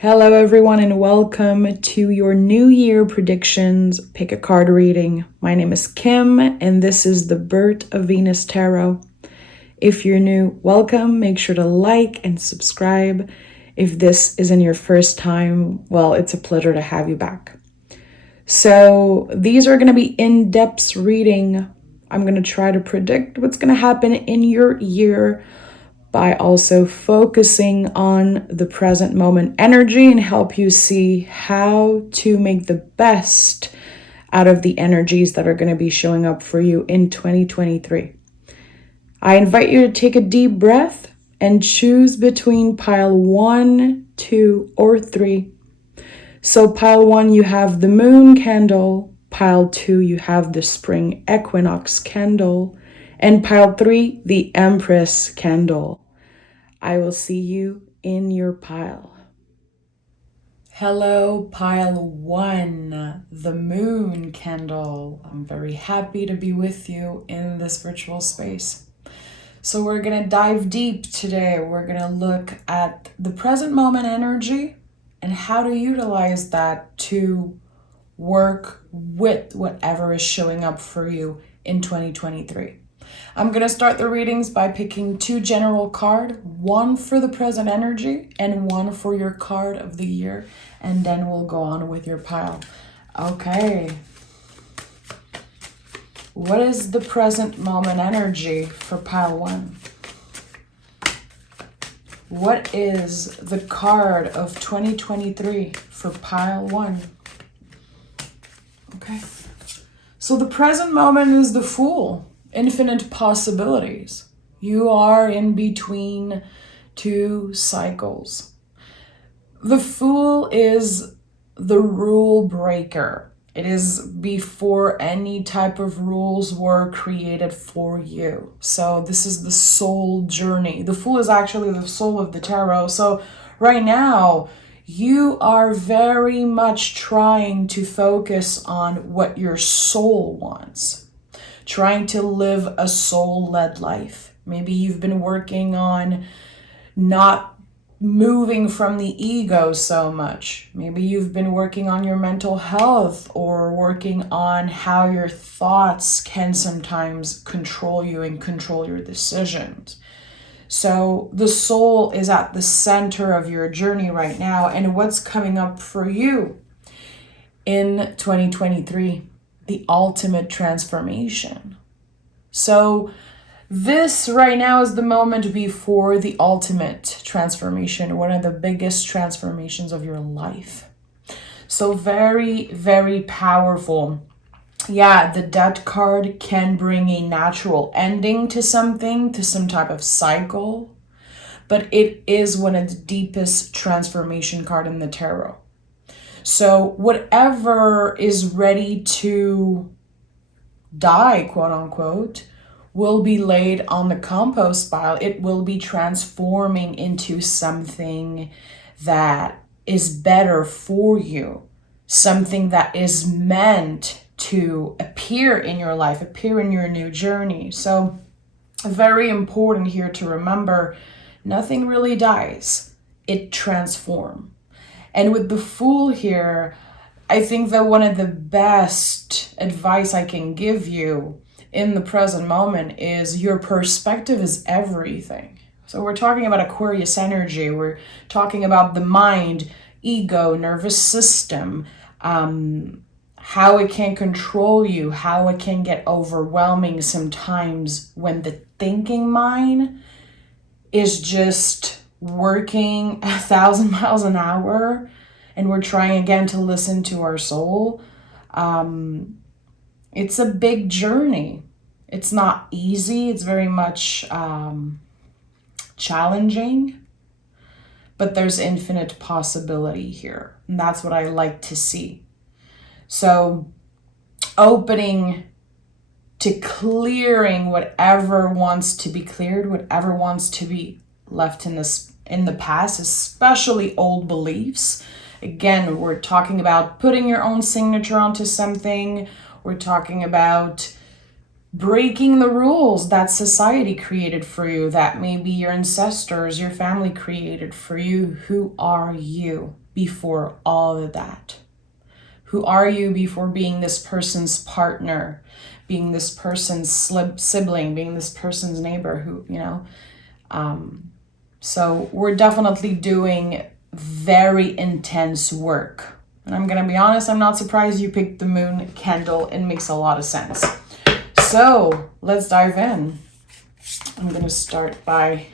Hello, everyone, and welcome to your New Year predictions pick a card reading. My name is Kim, and this is the Birth of Venus Tarot. If you're new, welcome. Make sure to like and subscribe. If this isn't your first time, well, it's a pleasure to have you back. So these are going to be in-depth reading. I'm going to try to predict what's going to happen in your year by also focusing on the present moment energy and help you see how to make the best out of the energies that are going to be showing up for you in 2023. I invite you to take a deep breath and choose between pile 1, 2, or 3. So pile 1, you have the moon candle. Pile 2, you have the spring equinox candle. And pile 3, the Empress candle. I will see you in your pile. Hello, pile 1, the moon candle. I'm very happy to be with you in this virtual space. So we're going to dive deep today. We're going to look at the present moment energy and how to utilize that to work with whatever is showing up for you in 2023. I'm going to start the readings by picking 2 general cards, one for the present energy and one for your card of the year, and then we'll go on with your pile. Okay. What is the present moment energy for pile 1? What is the card of 2023 for pile 1? Okay. So the present moment is the Fool. Infinite possibilities. You are in between 2 cycles. The Fool is the rule breaker. It is before any type of rules were created for you. So this is the soul journey. The Fool is actually the soul of the tarot. So right now, you are very much trying to focus on what your soul wants. Trying to live a soul-led life. Maybe you've been working on not moving from the ego so much. Maybe you've been working on your mental health or working on how your thoughts can sometimes control you and control your decisions. So the soul is at the center of your journey right now, and what's coming up for you in 2023? The ultimate transformation. So this right now is the moment before the ultimate transformation, one of the biggest transformations of your life. So very, very powerful. Yeah, the Death card can bring a natural ending to something, to some type of cycle, but it is one of the deepest transformation card in the tarot. So whatever is ready to die, quote unquote, will be laid on the compost pile. It will be transforming into something that is better for you, something that is meant to appear in your life, appear in your new journey. So very important here to remember, nothing really dies, it transforms. And with the Fool here, I think that one of the best advice I can give you in the present moment is your perspective is everything. So we're talking about Aquarius energy. We're talking about the mind, ego, nervous system, how it can control you, how it can get overwhelming sometimes when the thinking mind is just working 1,000 miles an hour and we're trying again to listen to our soul. It's a big journey. It's not easy. It's very much challenging, but there's infinite possibility here. And that's what I like to see. So opening to clearing whatever wants to be cleared, whatever wants to be left in the past, especially old beliefs. Again, we're talking about putting your own signature onto something. We're talking about breaking the rules that society created for you, that maybe your ancestors, your family created for you. Who are you? before all of that? Who are you before being this person's partner, being this person's sibling, being this person's neighbor, so we're definitely doing very intense work. And I'm going to be honest, I'm not surprised you picked the moon candle. It makes a lot of sense. So let's dive in. I'm going to start by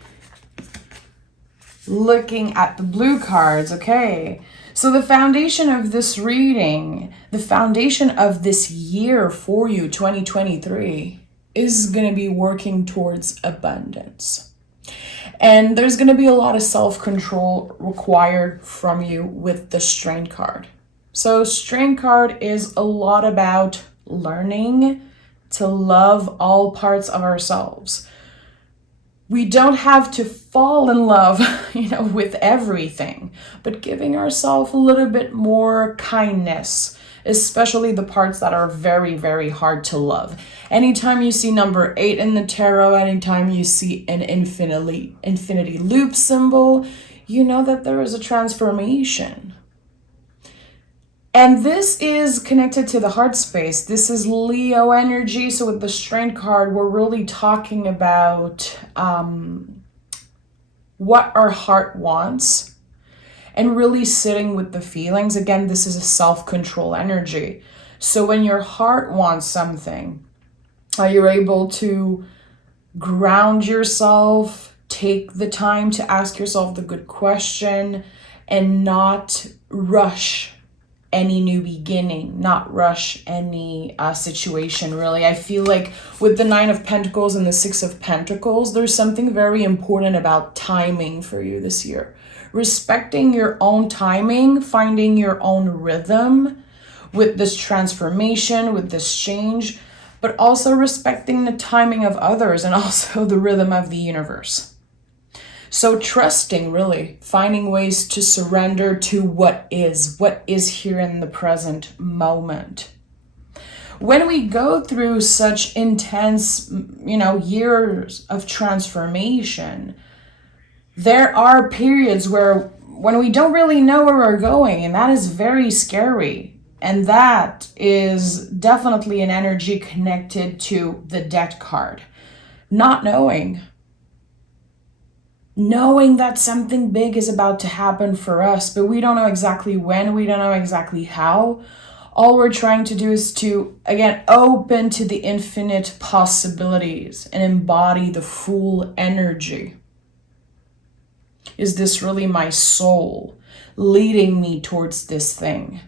looking at the blue cards. Okay. So the foundation of this reading, the foundation of this year for you, 2023, is going to be working towards abundance. And there's going to be a lot of self-control required from you with the Strength card. So Strength card is a lot about learning to love all parts of ourselves. We don't have to fall in love, with everything, but giving ourselves a little bit more kindness, especially the parts that are very, very hard to love. Anytime you see number 8 in the tarot, anytime you see an infinity loop symbol, you know that there is a transformation. And this is connected to the heart space. This is Leo energy. So with the Strength card, we're really talking about what our heart wants and really sitting with the feelings. Again, this is a self-control energy. So when your heart wants something, you're able to ground yourself, take the time to ask yourself the good question, and not rush any new beginning, not rush any situation, really. I feel like with the 9 of Pentacles and the 6 of Pentacles, there's something very important about timing for you this year. Respecting your own timing, finding your own rhythm with this transformation, with this change, but also respecting the timing of others and also the rhythm of the universe. So trusting, really, finding ways to surrender to what is here in the present moment. When we go through such intense, years of transformation, there are periods when we don't really know where we're going, and that is very scary. And that is definitely an energy connected to the Death card. Not knowing that something big is about to happen for us, but we don't know exactly when, we don't know exactly how. All we're trying to do is to, again, open to the infinite possibilities and embody the full energy. Is this really my soul leading me towards this thing?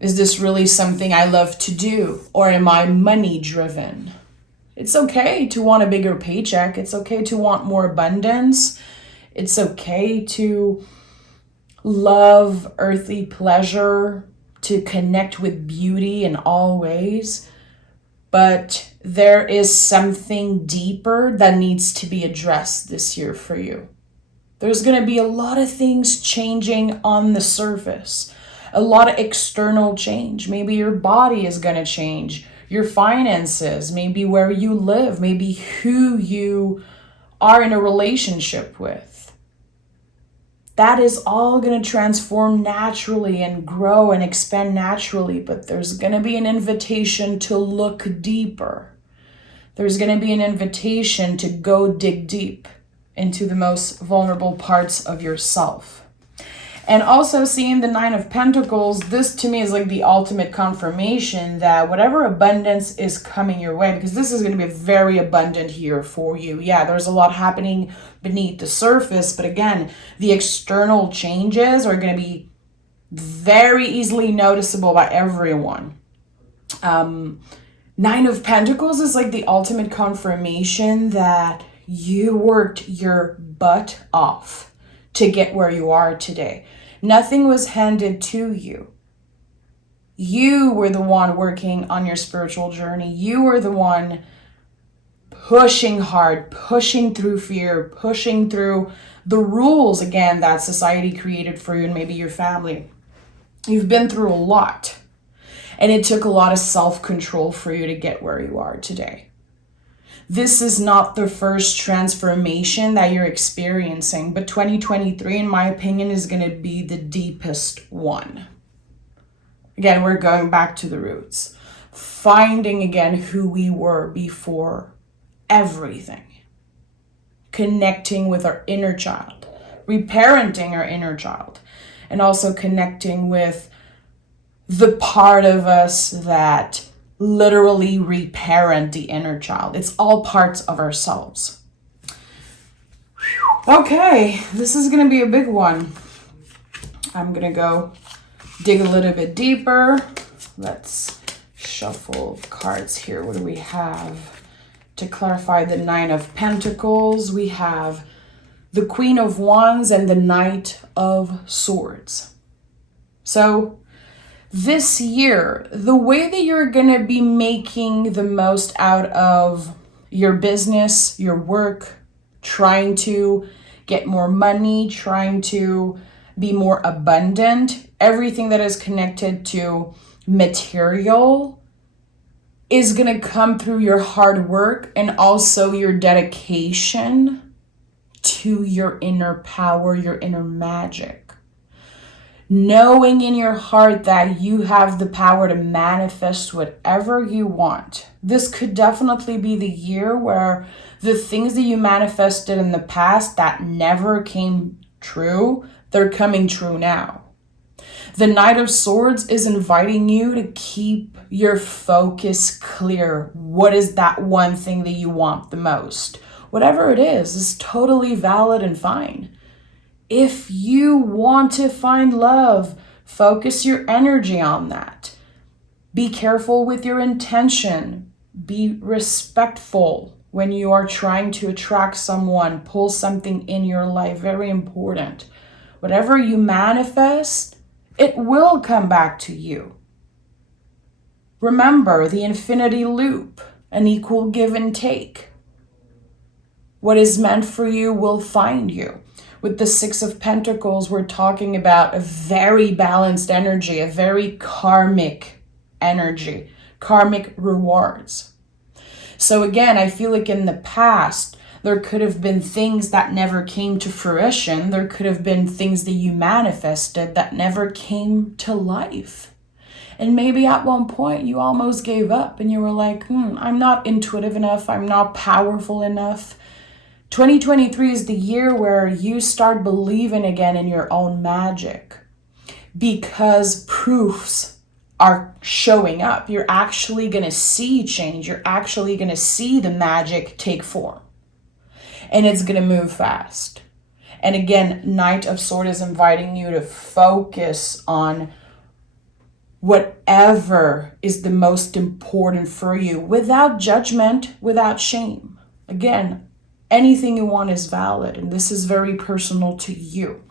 Is this really something I love to do, or am I money driven? It's okay to want a bigger paycheck. It's okay to want more abundance. It's okay to love earthly pleasure, to connect with beauty in all ways. But there is something deeper that needs to be addressed this year for you. There's going to be a lot of things changing on the surface, a lot of external change. Maybe your body is going to change. Your finances, maybe where you live, maybe who you are in a relationship with. That is all going to transform naturally and grow and expand naturally, but there's going to be an invitation to look deeper. There's going to be an invitation to go dig deep into the most vulnerable parts of yourself. And also seeing the 9 of Pentacles, this to me is like the ultimate confirmation that whatever abundance is coming your way, because this is going to be a very abundant year for you. Yeah, there's a lot happening beneath the surface, but again, the external changes are going to be very easily noticeable by everyone. 9 of Pentacles is like the ultimate confirmation that you worked your butt off to get where you are today. Nothing was handed to you. You were the one working on your spiritual journey. You were the one pushing hard, pushing through fear, pushing through the rules, again, that society created for you and maybe your family. You've been through a lot, and it took a lot of self-control for you to get where you are today. This is not the first transformation that you're experiencing, but 2023, in my opinion, is going to be the deepest one. Again, we're going back to the roots, finding again who we were before everything, connecting with our inner child, reparenting our inner child, and also connecting with the part of us that literally reparent the inner child. It's all parts of ourselves. Okay, this is going to be a big one. I'm going to go dig a little bit deeper. Let's shuffle cards here. What do we have? To clarify the Nine of Pentacles, we have the Queen of Wands and the Knight of Swords. So this year, the way that you're going to be making the most out of your business, your work, trying to get more money, trying to be more abundant, everything that is connected to material is going to come through your hard work and also your dedication to your inner power, your inner magic. Knowing in your heart that you have the power to manifest whatever you want. This could definitely be the year where the things that you manifested in the past that never came true, they're coming true now. The Knight of Swords is inviting you to keep your focus clear. What is that one thing that you want the most? Whatever it is totally valid and fine. If you want to find love, focus your energy on that. Be careful with your intention. Be respectful when you are trying to attract someone, pull something in your life. Very important. Whatever you manifest, it will come back to you. Remember the infinity loop, an equal give and take. What is meant for you will find you. With the Six of Pentacles, we're talking about a very balanced energy, a very karmic energy, karmic rewards. So again, I feel like in the past, there could have been things that never came to fruition. There could have been things that you manifested that never came to life. And maybe at one point you almost gave up and you were like, I'm not intuitive enough. I'm not powerful enough. 2023 is the year where you start believing again in your own magic because proofs are showing up. You're actually going to see change. You're actually going to see the magic take form. And it's going to move fast. And again, Knight of Swords is inviting you to focus on whatever is the most important for you without judgment, without shame. Again, anything you want is valid, and this is very personal to you.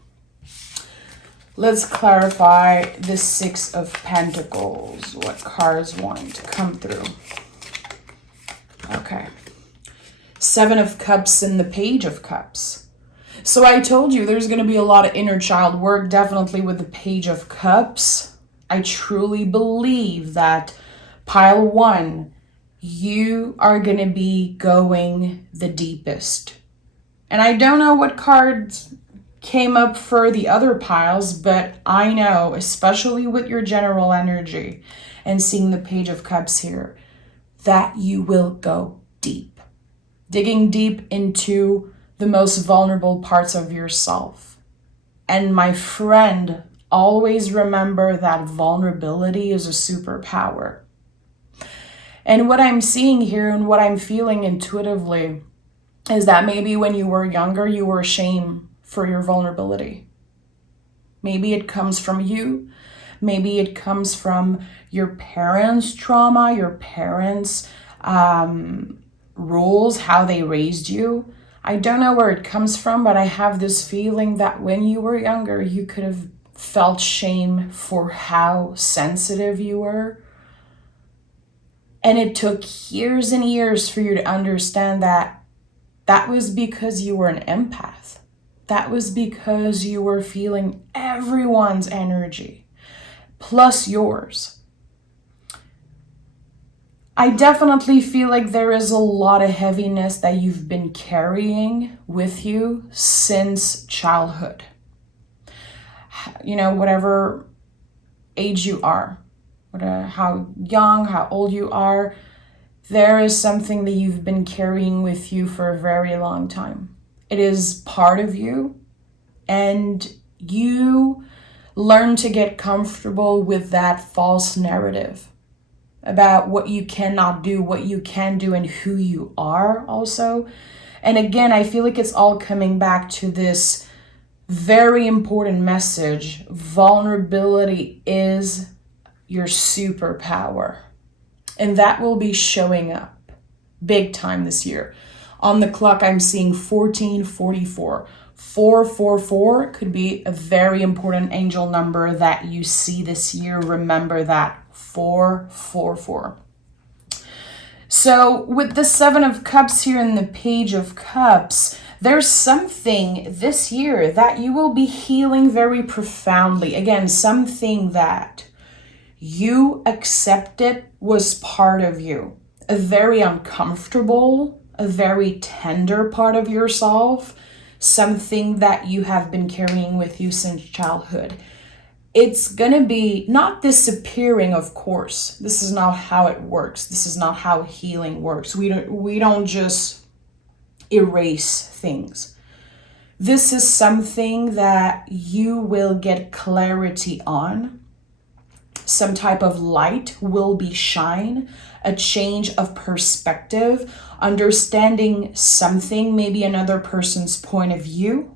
Let's clarify the Six of Pentacles. What cards want to come through? Okay. Seven of Cups and the Page of Cups. So I told you there's going to be a lot of inner child work, definitely with the Page of Cups. I truly believe that pile one, you are going to be going the deepest. And I don't know what cards came up for the other piles, but I know, especially with your general energy and seeing the Page of Cups here, that you will go deep. Digging deep into the most vulnerable parts of yourself. And my friend, always remember that vulnerability is a superpower. And what I'm seeing here and what I'm feeling intuitively is that maybe when you were younger, you were ashamed for your vulnerability. Maybe it comes from you. Maybe it comes from your parents' trauma, your parents' rules, how they raised you. I don't know where it comes from, but I have this feeling that when you were younger, you could have felt shame for how sensitive you were. And it took years and years for you to understand that that was because you were an empath. That was because you were feeling everyone's energy, plus yours. I definitely feel like there is a lot of heaviness that you've been carrying with you since childhood. Whatever age you are, how young, how old you are, there is something that you've been carrying with you for a very long time. It is part of you, and you learn to get comfortable with that false narrative about what you cannot do, what you can do, and who you are also. And again, I feel like it's all coming back to this very important message. Vulnerability is your superpower. And that will be showing up big time this year. On the clock, I'm seeing 1444. 444 could be a very important angel number that you see this year. Remember that, 444. So with the Seven of Cups here and the Page of Cups, there's something this year that you will be healing very profoundly. Again, something that you accepted was part of you. A very uncomfortable, a very tender part of yourself. Something that you have been carrying with you since childhood. It's gonna be not disappearing, of course. This is not how it works. This is not how healing works. We don't just erase things. This is something that you will get clarity on. Some type of light will be shine, a change of perspective, understanding something, maybe another person's point of view,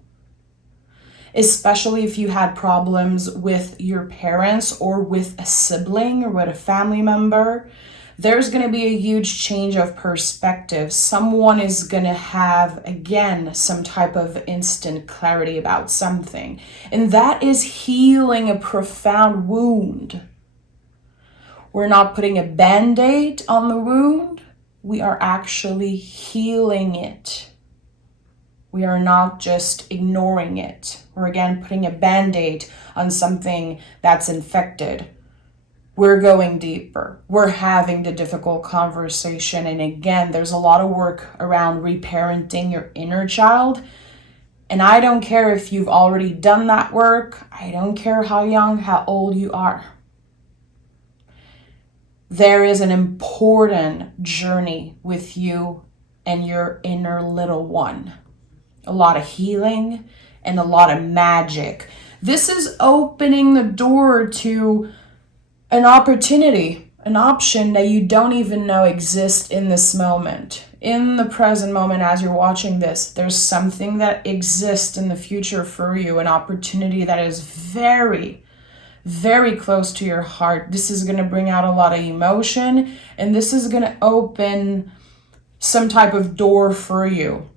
especially if you had problems with your parents or with a sibling or with a family member. There's going to be a huge change of perspective. Someone is going to have, again, some type of instant clarity about something. And that is healing a profound wound. We're not putting a band-aid on the wound. We are actually healing it. We are not just ignoring it. Or again, putting a band-aid on something that's infected. We're going deeper. We're having the difficult conversation. And again, there's a lot of work around reparenting your inner child. And I don't care if you've already done that work. I don't care how young, how old you are. There is an important journey with you and your inner little one. A lot of healing and a lot of magic. This is opening the door to an opportunity, an option that you don't even know exists in this moment. In the present moment, as you're watching this, there's something that exists in the future for you, an opportunity that is very, very close to your heart. This is going to bring out a lot of emotion, and this is going to open some type of door for you.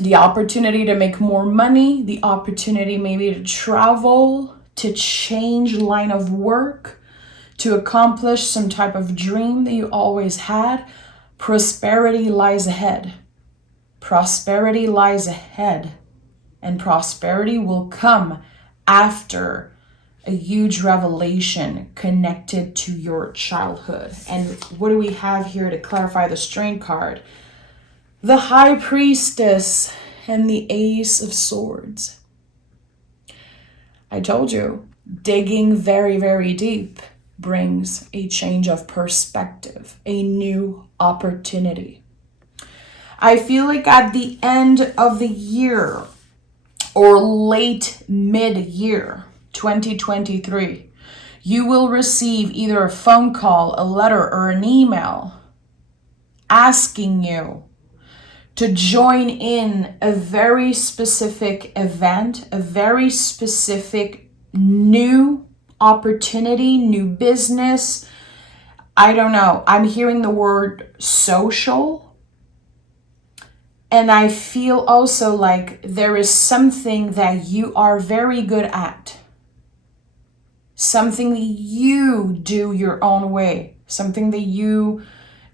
The opportunity to make more money, the opportunity maybe to travel, to change line of work, to accomplish some type of dream that you always had. Prosperity lies ahead. Prosperity lies ahead. And prosperity will come after a huge revelation connected to your childhood. And what do we have here to clarify the Strength card? The High Priestess and the Ace of Swords. I told you, digging very, very deep brings a change of perspective, a new opportunity. I feel like at the end of the year or late mid-year 2023, you will receive either a phone call, a letter, or an email asking you to join in a very specific event, a very specific new opportunity, new business. I don't know. I'm hearing the word social. And I feel also like there is something that you are very good at. Something that you do your own way. Something that you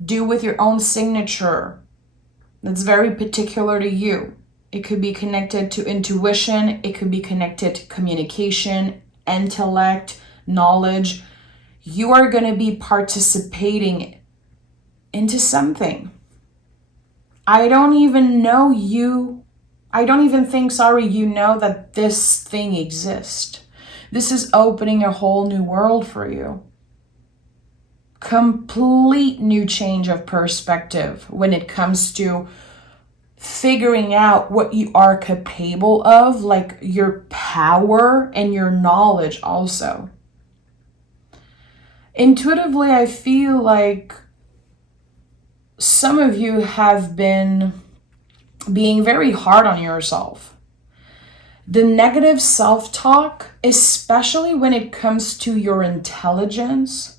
do with your own signature. That's very particular to you. It could be connected to intuition. It could be connected to communication, intellect, knowledge. You are going to be participating into something. I don't even think, you know that this thing exists. This is opening a whole new world for you. Complete new change of perspective when it comes to figuring out what you are capable of, like your power and your knowledge also. Intuitively, I feel like some of you have been being very hard on yourself. The negative self-talk, especially when it comes to your intelligence,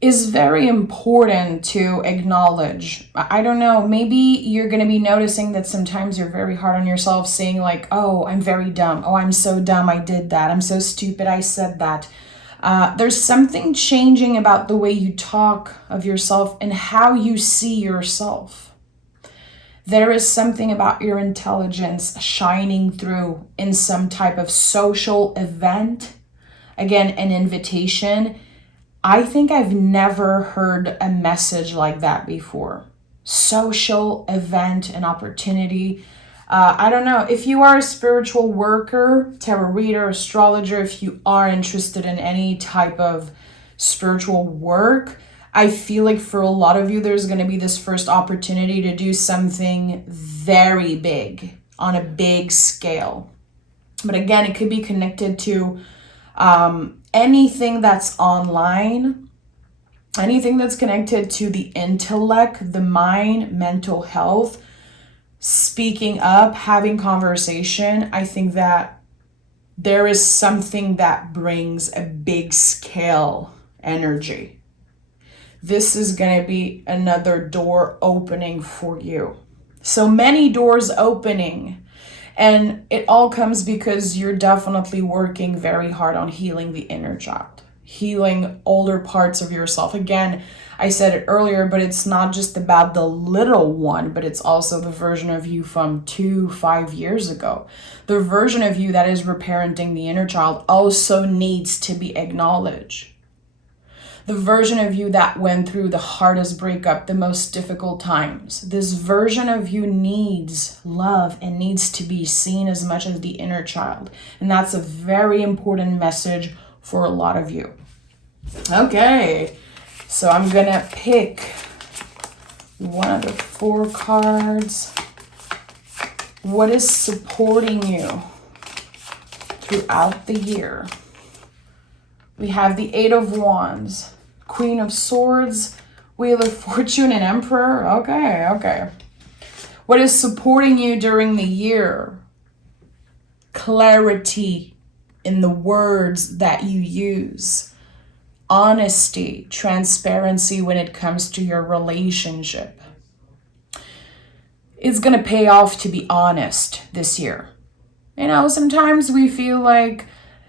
is very important to acknowledge. I don't know, maybe you're going to be noticing that sometimes you're very hard on yourself, saying like, oh, I'm very dumb. Oh, I'm so dumb, I did that. I'm so stupid, I said that. There's something changing about the way you talk of yourself and how you see yourself. There is something about your intelligence shining through in some type of social event. Again, an invitation. I think I've never heard a message like that before. Social event, an opportunity. I don't know, if you are a spiritual worker, tarot reader, astrologer, if you are interested in any type of spiritual work, I feel like for a lot of you, there's going to be this first opportunity to do something very big on a big scale. But again, it could be connected to anything that's online, anything that's connected to the intellect, the mind, mental health, speaking up, having conversation. I think that there is something that brings a big scale energy. This is going to be another door opening for you. So many doors opening. And it all comes because you're definitely working very hard on healing the inner child, healing older parts of yourself. Again, I said it earlier, but it's not just about the little one, but it's also the version of you from 5 years ago. The version of you that is reparenting the inner child also needs to be acknowledged. The version of you that went through the hardest breakup, the most difficult times. This version of you needs love and needs to be seen as much as the inner child. And that's a very important message for a lot of you. Okay, so I'm gonna pick one of the 4 cards. What is supporting you throughout the year? We have the 8 of Wands, Queen of Swords, Wheel of Fortune, and Emperor. Okay. What is supporting you during the year? Clarity in the words that you use. Honesty, transparency when it comes to your relationship. It's going to pay off to be honest this year. You know, sometimes we feel like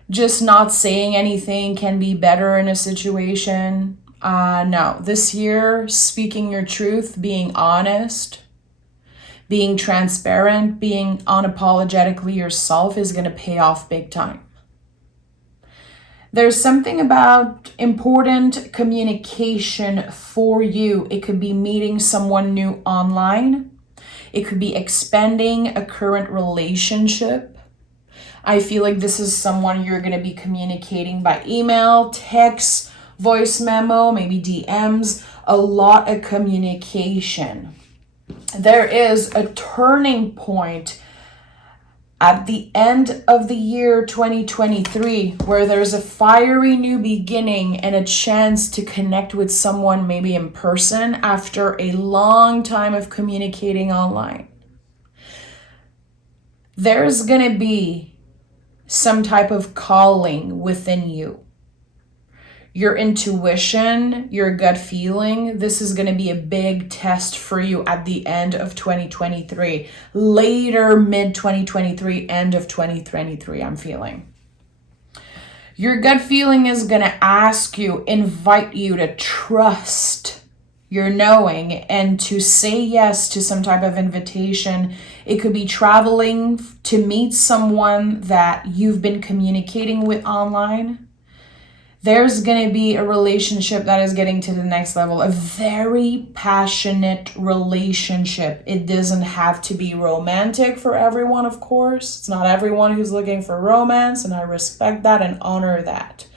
just not saying anything can be better in a situation. No, this year, speaking your truth, being honest, being transparent, being unapologetically yourself is going to pay off big time. There's something about important communication for you. It could be meeting someone new online. It could be expanding a current relationship. I feel like this is someone you're going to be communicating by email, text, voice memo, maybe DMs, a lot of communication. There is a turning point at the end of the year 2023 where there's a fiery new beginning and a chance to connect with someone maybe in person after a long time of communicating online. There's going to be some type of calling within you. Your intuition, your gut feeling, this is going to be a big test for you at the end of 2023. Later, mid-2023, end of 2023, I'm feeling. Your gut feeling is going to ask you, invite you to trust your knowing and to say yes to some type of invitation. It could be traveling to meet someone that you've been communicating with online. There's going to be a relationship that is getting to the next level, a very passionate relationship. It doesn't have to be romantic for everyone, of course. It's not everyone who's looking for romance, and I respect that and honor that.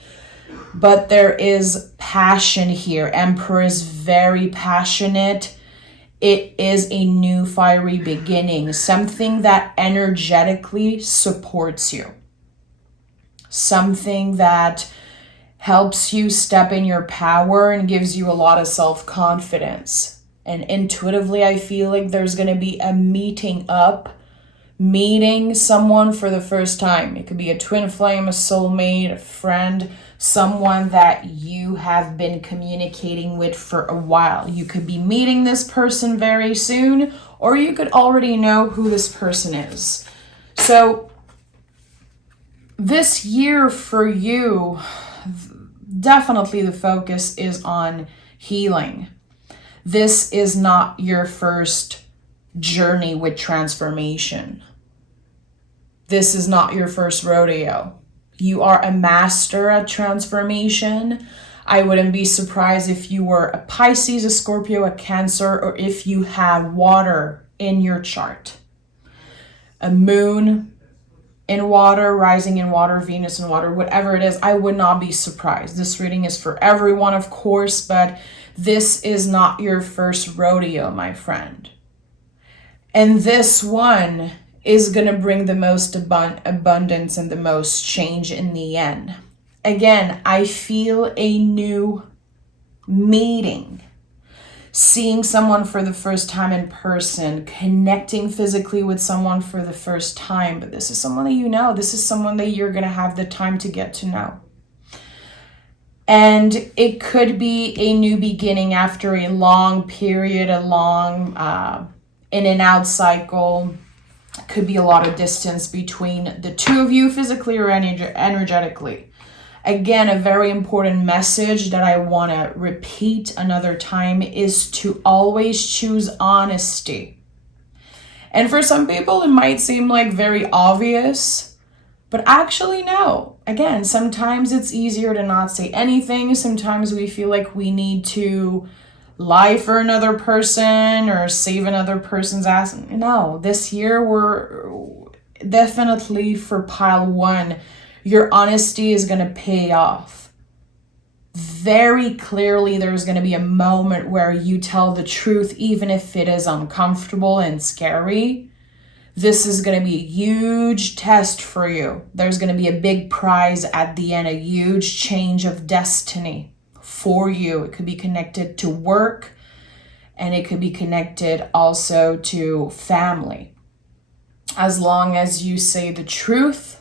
But there is passion here. Emperor is very passionate. It is a new fiery beginning, something that energetically supports you, something that helps you step in your power and gives you a lot of self-confidence. And intuitively, I feel like there's going to be a meeting someone for the first time. It could be a twin flame, a soulmate, a friend, someone that you have been communicating with for a while. You could be meeting this person very soon, or you could already know who this person is. So this year for you, definitely the focus is on healing. This is not your first journey with transformation. This is not your first rodeo. You are a master at transformation. I wouldn't be surprised if you were a Pisces, a Scorpio, a Cancer, or if you had water in your chart. A moon in water, rising in water, Venus in water, whatever it is, I would not be surprised. This reading is for everyone, of course, but this is not your first rodeo, my friend. And this one is going to bring the most abundance and the most change in the end. Again, I feel a new meeting. Seeing someone for the first time in person, connecting physically with someone for the first time. But this is someone that you know. This is someone that you're going to have the time to get to know. And it could be a new beginning after a long period, a long in and out cycle. Could be a lot of distance between the two of you, physically or energetically. Again, a very important message that I want to repeat another time is to always choose honesty. And for some people, it might seem like very obvious, but actually no. Again, sometimes it's easier to not say anything. Sometimes we feel like we need to lie for another person or save another person's ass. No, this year we're definitely for pile one. Your honesty is going to pay off. Very clearly, there's going to be a moment where you tell the truth, even if it is uncomfortable and scary. This is going to be a huge test for you. There's going to be a big prize at the end, a huge change of destiny for you. It could be connected to work, and it could be connected also to family. As long as you say the truth,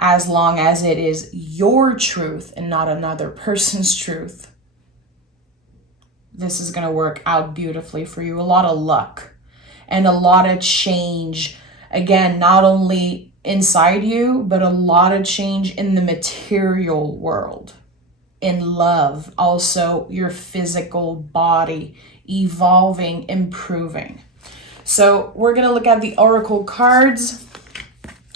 as long as it is your truth and not another person's truth, this is going to work out beautifully for you. A lot of luck and a lot of change. Again, not only inside you, but a lot of change in the material world, in love, also your physical body, evolving, improving. So we're going to look at the oracle cards.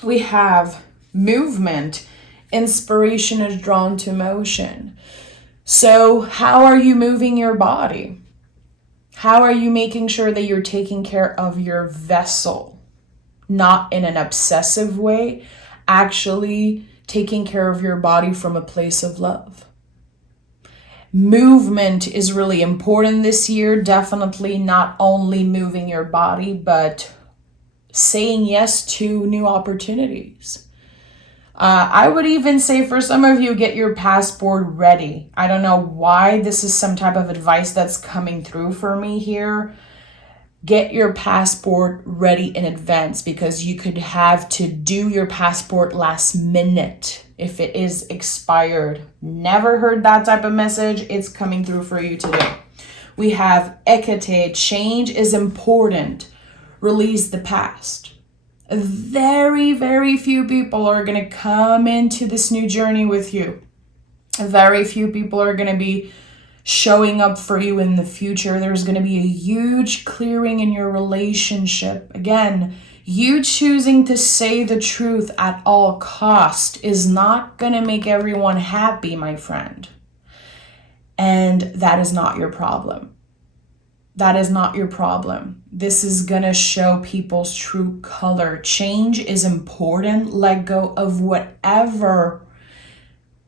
We have movement. Inspiration is drawn to motion. So how are you moving your body? How are you making sure that you're taking care of your vessel? Not in an obsessive way, actually taking care of your body from a place of love. Movement is really important this year. Definitely not only moving your body, but saying yes to new opportunities. I would even say for some of you, get your passport ready. I don't know why this is some type of advice that's coming through for me here. Get your passport ready in advance, because you could have to do your passport last minute if it is expired. Never heard that type of message. It's coming through for you today. We have Hecate. Change is important. Release the past. Very, very few people are going to come into this new journey with you. Very few people are going to be showing up for you in the future. There's going to be a huge clearing in your relationship. Again, You choosing to say the truth at all cost is not going to make everyone happy, my friend. And that is not your problem. That is not your problem. This is going to show people's true color. Change is important. Let go of whatever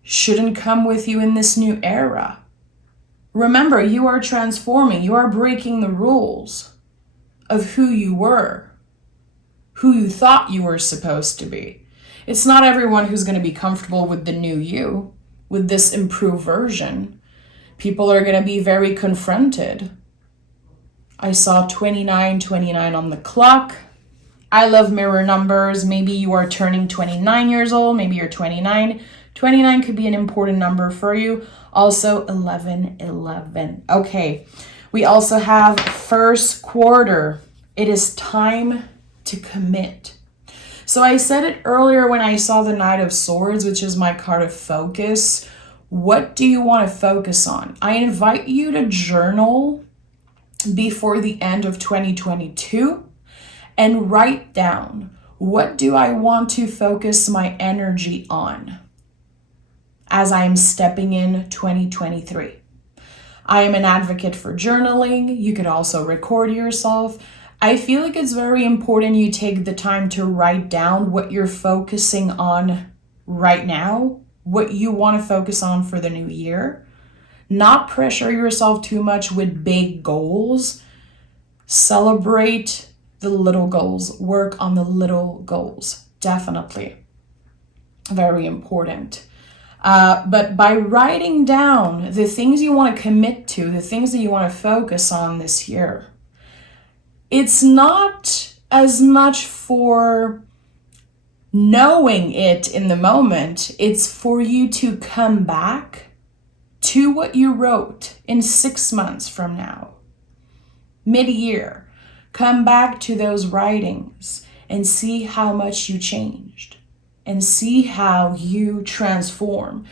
shouldn't come with you in this new era. Remember, you are transforming. You are breaking the rules of who you were, who you thought you were supposed to be. It's not everyone who's going to be comfortable with the new you, with this improved version. People are going to be very confronted. I saw 29 on the clock. I love mirror numbers. Maybe you are turning 29 years old. Maybe you're 29. 29 could be an important number for you. Also 11. Okay. We also have first quarter. It is time to commit. So I said it earlier when I saw the Knight of Swords, which is my card of focus. What do you want to focus on? I invite you to journal before the end of 2022 and write down, what do I want to focus my energy on as I am stepping in 2023? I am an advocate for journaling. You could also record yourself. I feel like it's very important you take the time to write down what you're focusing on right now, what you want to focus on for the new year. Not pressure yourself too much with big goals. Celebrate the little goals. Work on the little goals. Definitely. Very important. But by writing down the things you want to commit to, the things that you want to focus on this year, it's not as much for knowing it in the moment. It's for you to come back to what you wrote in 6 months from now, mid-year. Come back to those writings and see how much you changed and see how you transform.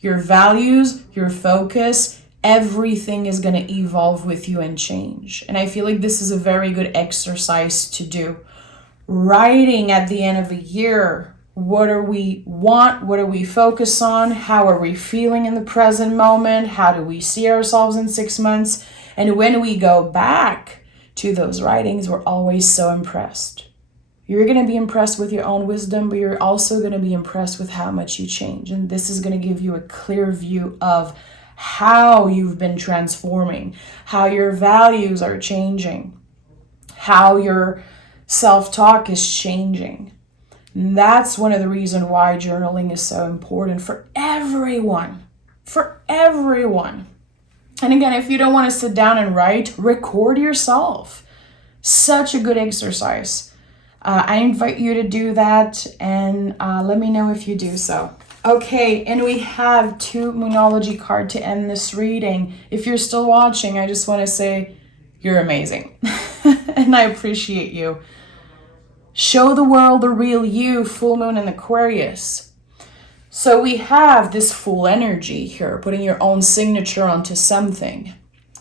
Your values, your focus, everything is going to evolve with you and change. And I feel like this is a very good exercise to do. Writing at the end of a year, what do we want? What do we focus on? How are we feeling in the present moment? How do we see ourselves in 6 months? And when we go back to those writings, we're always so impressed. You're going to be impressed with your own wisdom, but you're also going to be impressed with how much you change. And this is going to give you a clear view of how you've been transforming, how your values are changing, how your self-talk is changing. And that's one of the reasons why journaling is so important for everyone. For everyone. And again, if you don't want to sit down and write, record yourself. Such a good exercise. I invite you to do that, and let me know if you do so. Okay, and we have 2 Moonology cards to end this reading. If you're still watching, I just want to say you're amazing. And I appreciate you. Show the world the real you, full moon in Aquarius. So we have this full energy here, putting your own signature onto something.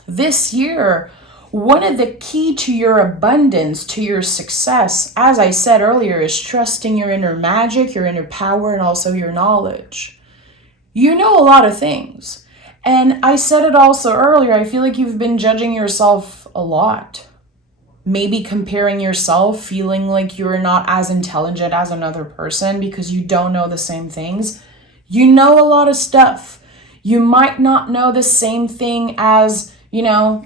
This year, one of the key to your abundance, to your success, as I said earlier, is trusting your inner magic, your inner power, and also your knowledge. You know a lot of things. And I said it also earlier, I feel like you've been judging yourself a lot. Maybe comparing yourself, feeling like you're not as intelligent as another person because you don't know the same things. You know a lot of stuff. You might not know the same thing as,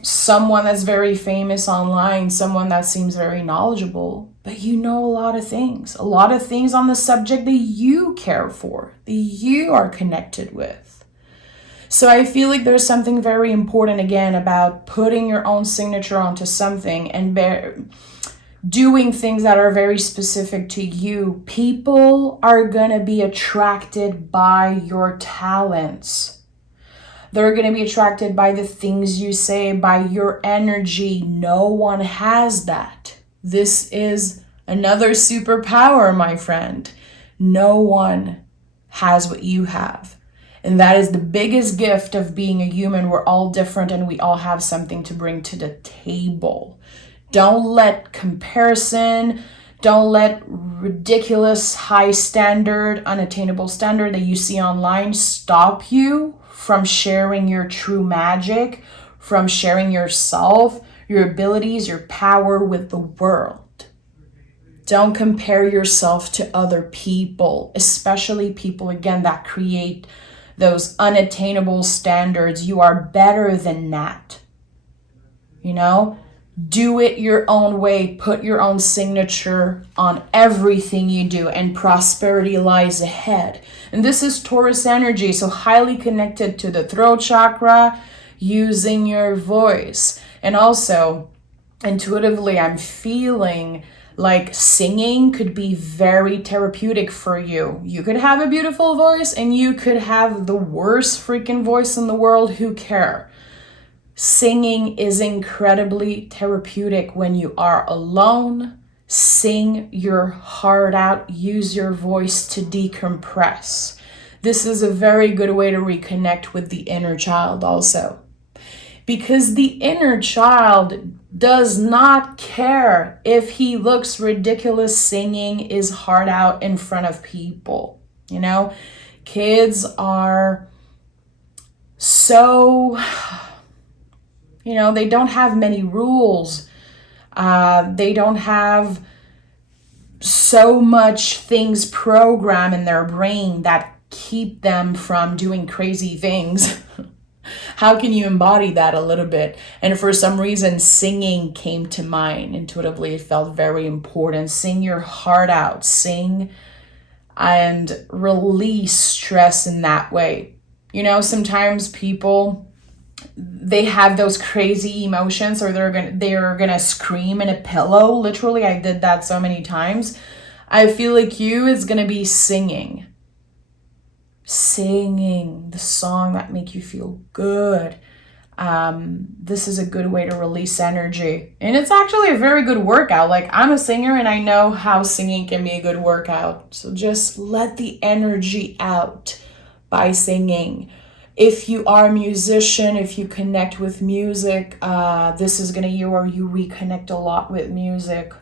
someone that's very famous online, someone that seems very knowledgeable, but you know a lot of things on the subject that you care for, that you are connected with. So I feel like there's something very important again about putting your own signature onto something and doing things that are very specific to you. People are going to be attracted by your talents. They're going to be attracted by the things you say, by your energy. No one has that. This is another superpower, my friend. No one has what you have. And that is the biggest gift of being a human. We're all different and we all have something to bring to the table. Don't let comparison, Don't let ridiculous, high standard, unattainable standard that you see online stop you from sharing your true magic, from sharing yourself, your abilities, your power with the world. Don't compare yourself to other people, especially people, again, that create those unattainable standards. You are better than that. You know, do it your own way. Put your own signature on everything you do, and prosperity lies ahead. And this is Taurus energy, so highly connected to the throat chakra, using your voice. And also, intuitively, I'm feeling like singing could be very therapeutic for you. You could have a beautiful voice and you could have the worst freaking voice in the world. Who cares? Singing is incredibly therapeutic when you are alone. Sing your heart out. Use your voice to decompress. This is a very good way to reconnect with the inner child also. Because the inner child does not care if he looks ridiculous singing his heart out in front of people. You know, kids are so, you know, they don't have many rules. They don't have so much things programmed in their brain that keep them from doing crazy things. How can you embody that a little bit? And for some reason, singing came to mind. Intuitively, it felt very important. Sing your heart out. Sing and release stress in that way. You know, sometimes people, they have those crazy emotions, or they're gonna scream in a pillow. Literally, I did that so many times. I feel like you is gonna be singing the song that make you feel good. This is a good way to release energy, and it's actually a very good workout. Like, I'm a singer and I know how singing can be a good workout. So just let the energy out by singing. If you are a musician, if you connect with music, this is gonna year where you reconnect a lot with music.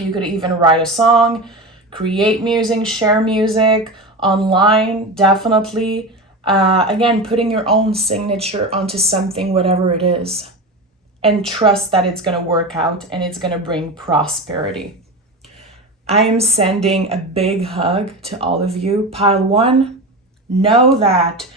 You could even write a song, create music, share music online, definitely. Again, putting your own signature onto something, whatever it is, and trust that it's going to work out and it's going to bring prosperity. I am sending a big hug to all of you. Pile 1, know that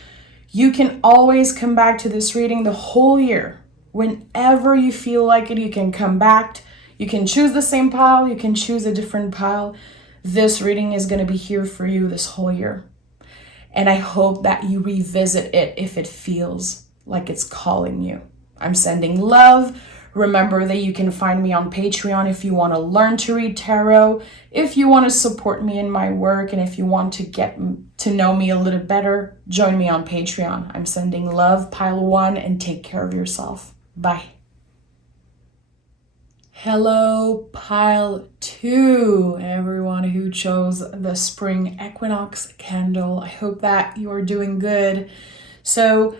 you can always come back to this reading the whole year. Whenever you feel like it, you can come back. You can choose the same pile, you can choose a different pile. This reading is going to be here for you this whole year. And I hope that you revisit it if it feels like it's calling you. I'm sending love. Remember that you can find me on Patreon if you want to learn to read tarot, if you want to support me in my work, and if you want to get to know me a little better, join me on Patreon. I'm sending love, pile 1, and take care of yourself. Bye. Hello, pile 2, everyone who chose the spring equinox candle. I hope that you are doing good. So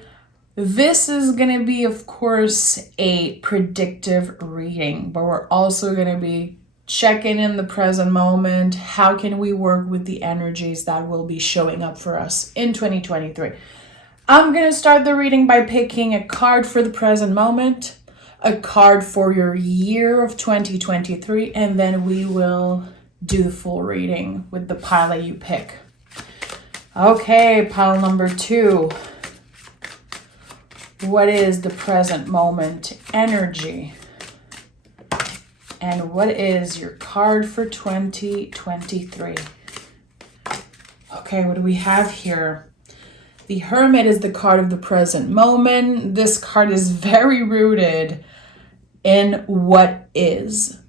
this is going to be, of course, a predictive reading, but we're also going to be checking in the present moment. How can we work with the energies that will be showing up for us in 2023? I'm going to start the reading by picking a card for the present moment, a card for your year of 2023, and then we will do the full reading with the pile that you pick. Okay, pile number 2. What is the present moment energy? And what is your card for 2023? Okay, what do we have here? The Hermit is the card of the present moment. This card is very rooted in what is.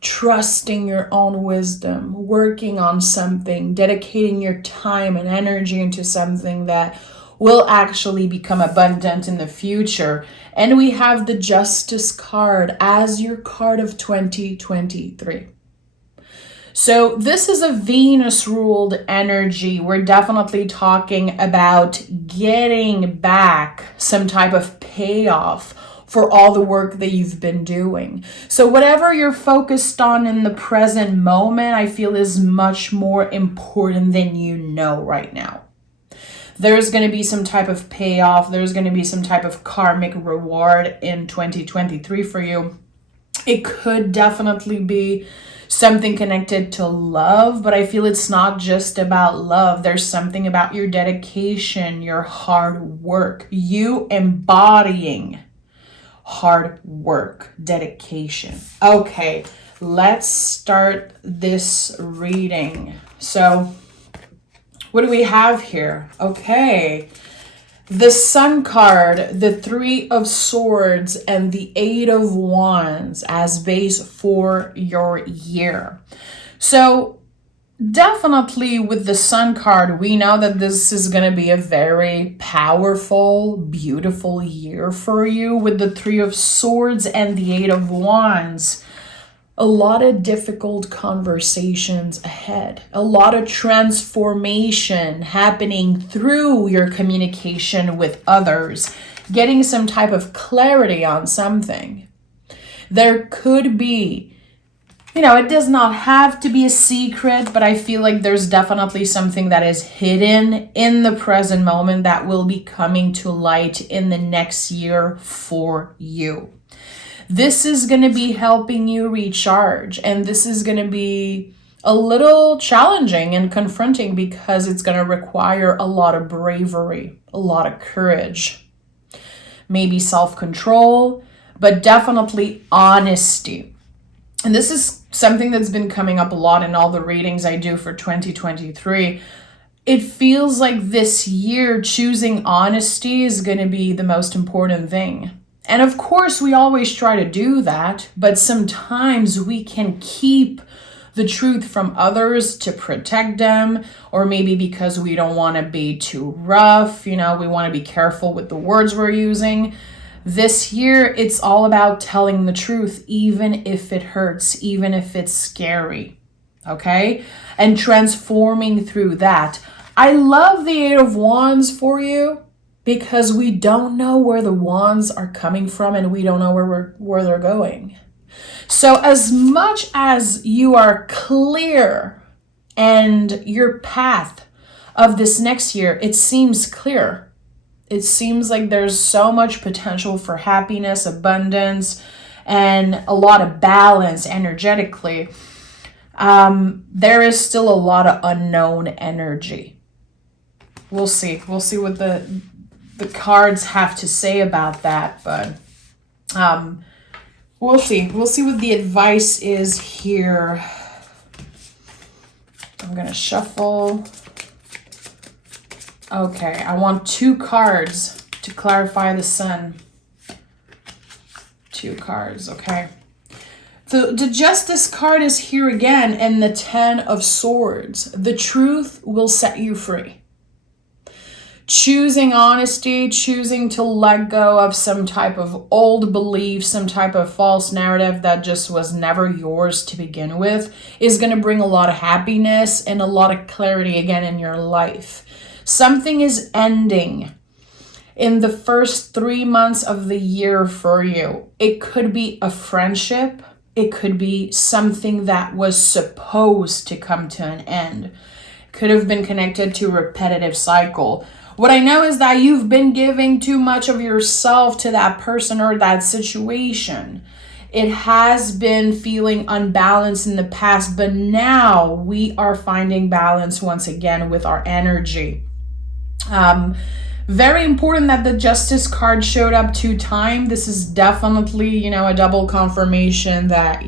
Trusting your own wisdom, working on something, dedicating your time and energy into something that will actually become abundant in the future. And we have the Justice card as your card of 2023. So this is a Venus-ruled energy. We're definitely talking about getting back some type of payoff for all the work that you've been doing. So whatever you're focused on in the present moment, I feel is much more important than you know right now. There's going to be some type of payoff. There's going to be some type of karmic reward in 2023 for you. It could definitely be something connected to love, but I feel it's not just about love. There's something about your dedication, your hard work, you embodying hard work, dedication. Okay, let's start this reading. So, what do we have here? Okay, the Sun card, the Three of Swords, and the Eight of Wands as base for your year. So definitely with the Sun card, we know that this is going to be a very powerful, beautiful year for you. With the Three of Swords and the Eight of Wands, a lot of difficult conversations ahead, a lot of transformation happening through your communication with others, getting some type of clarity on something. There could be, it does not have to be a secret, but I feel like there's definitely something that is hidden in the present moment that will be coming to light in the next year for you. This is going to be helping you recharge, and this is going to be a little challenging and confronting because it's going to require a lot of bravery, a lot of courage, maybe self-control, but definitely honesty. And this is something that's been coming up a lot in all the readings I do for 2023. It feels like this year choosing honesty is going to be the most important thing. And of course, we always try to do that, but sometimes we can keep the truth from others to protect them, or maybe because we don't want to be too rough, we want to be careful with the words we're using. This year, it's all about telling the truth, even if it hurts, even if it's scary, okay? And transforming through that. I love the Eight of Wands for you, because we don't know where the wands are coming from and we don't know where they're going. So as much as you are clear and your path of this next year, it seems clear. It seems like there's so much potential for happiness, abundance, and a lot of balance energetically. There is still a lot of unknown energy. We'll see. We'll see what the cards have to say about that, but we'll see. We'll see what the advice is here. I'm going to shuffle. Okay, I want 2 cards to clarify the Sun. 2 cards, okay. So the Justice card is here again, and the Ten of Swords. The truth will set you free. Choosing honesty, choosing to let go of some type of old belief, some type of false narrative that just was never yours to begin with, is going to bring a lot of happiness and a lot of clarity again in your life. Something is ending in the first 3 months of the year for you. It could be a friendship. It could be something that was supposed to come to an end. Could have been connected to a repetitive cycle. What I know is that you've been giving too much of yourself to that person or that situation. It has been feeling unbalanced in the past, but now we are finding balance once again with our energy. Very important that the Justice card showed up 2 times. This is definitely, a double confirmation that,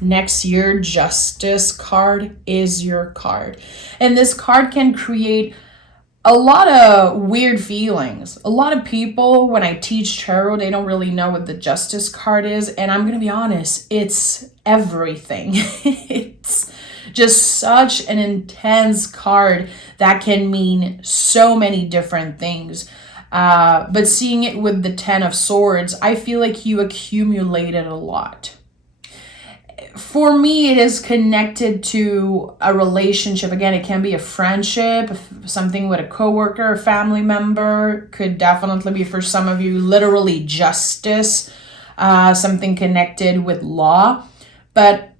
next year, Justice card is your card. And this card can create a lot of weird feelings. A lot of people, when I teach tarot, they don't really know what the Justice card is. And I'm going to be honest, it's everything. It's just such an intense card that can mean so many different things. But seeing it with the Ten of Swords, I feel like you accumulated a lot. For me, it is connected to a relationship. Again, it can be a friendship, something with a coworker, a family member. Could definitely be, for some of you, literally justice, something connected with law. But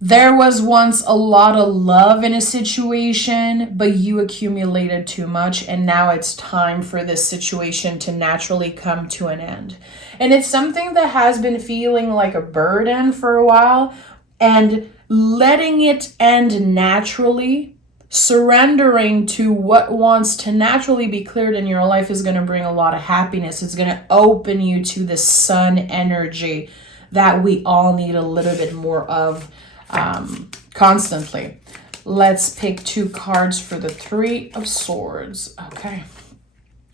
there was once a lot of love in a situation, but you accumulated too much, and now it's time for this situation to naturally come to an end. And it's something that has been feeling like a burden for a while, and letting it end naturally, surrendering to what wants to naturally be cleared in your life is going to bring a lot of happiness. It's going to open you to the sun energy that we all need a little bit more of constantly. Let's pick 2 cards for the 3 of Swords. Okay.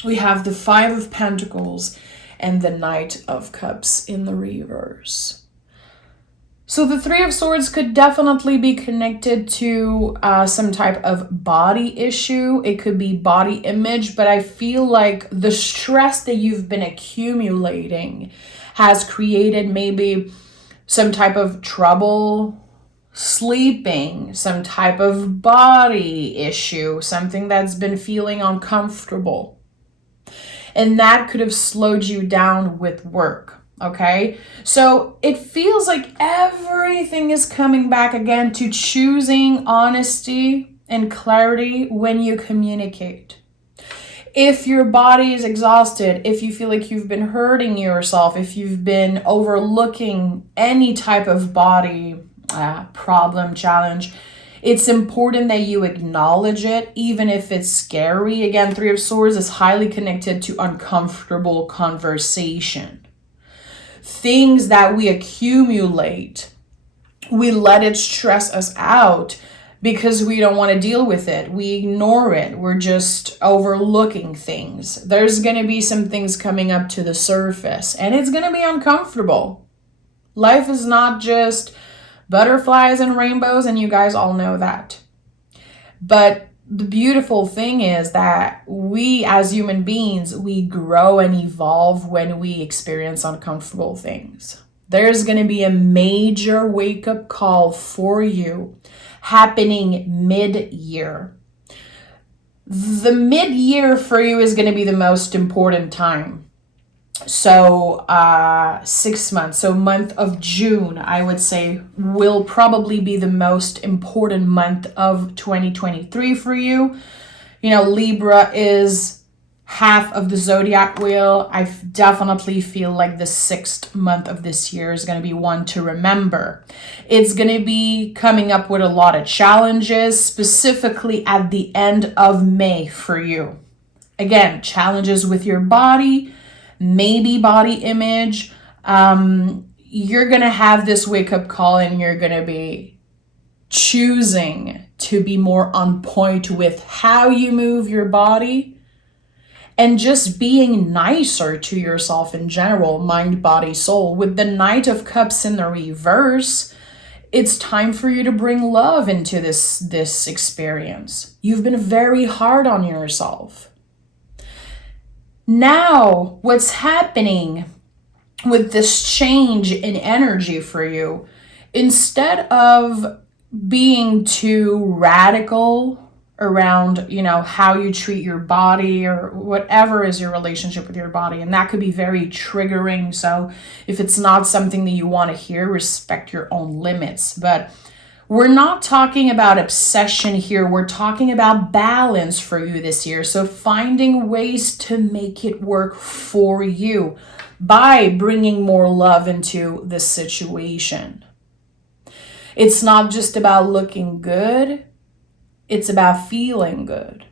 We have the 5 of Pentacles and the Knight of Cups in the reverse. So the 3 of Swords could definitely be connected to some type of body issue. It could be body image, but I feel like the stress that you've been accumulating has created maybe some type of trouble sleeping, some type of body issue, something that's been feeling uncomfortable. And that could have slowed you down with work, okay? So it feels like everything is coming back again to choosing honesty and clarity when you communicate. If your body is exhausted, if you feel like you've been hurting yourself, if you've been overlooking any type of body problem, challenge, it's important that you acknowledge it, even if it's scary. Again, 3 of Swords is highly connected to uncomfortable conversation. Things that we accumulate, we let it stress us out because we don't want to deal with it. We ignore it. We're just overlooking things. There's going to be some things coming up to the surface, and it's going to be uncomfortable. Life is not just butterflies and rainbows, and you guys all know that. But the beautiful thing is that we as human beings, we grow and evolve when we experience uncomfortable things. There's going to be a major wake-up call for you happening mid-year. The mid-year for you is going to be the most important time. So 6 months, so month of June, I would say, will probably be the most important month of 2023 for you. You know, Libra is half of the zodiac wheel. I definitely feel like the 6th month of this year is going to be one to remember. It's going to be coming up with a lot of challenges, specifically at the end of May for you. Again, challenges with your body, maybe body image. You're going to have this wake-up call, and you're going to be choosing to be more on point with how you move your body and just being nicer to yourself in general, mind, body, soul. With the Knight of Cups in the reverse, it's time for you to bring love into this experience. You've been very hard on yourself. Now, what's happening with this change in energy for you, instead of being too radical around, you know, how you treat your body or whatever is your relationship with your body, and that could be very triggering. So if it's not something that you want to hear, respect your own limits. But we're not talking about obsession here. We're talking about balance for you this year. So finding ways to make it work for you by bringing more love into this situation. It's not just about looking good. It's about feeling good.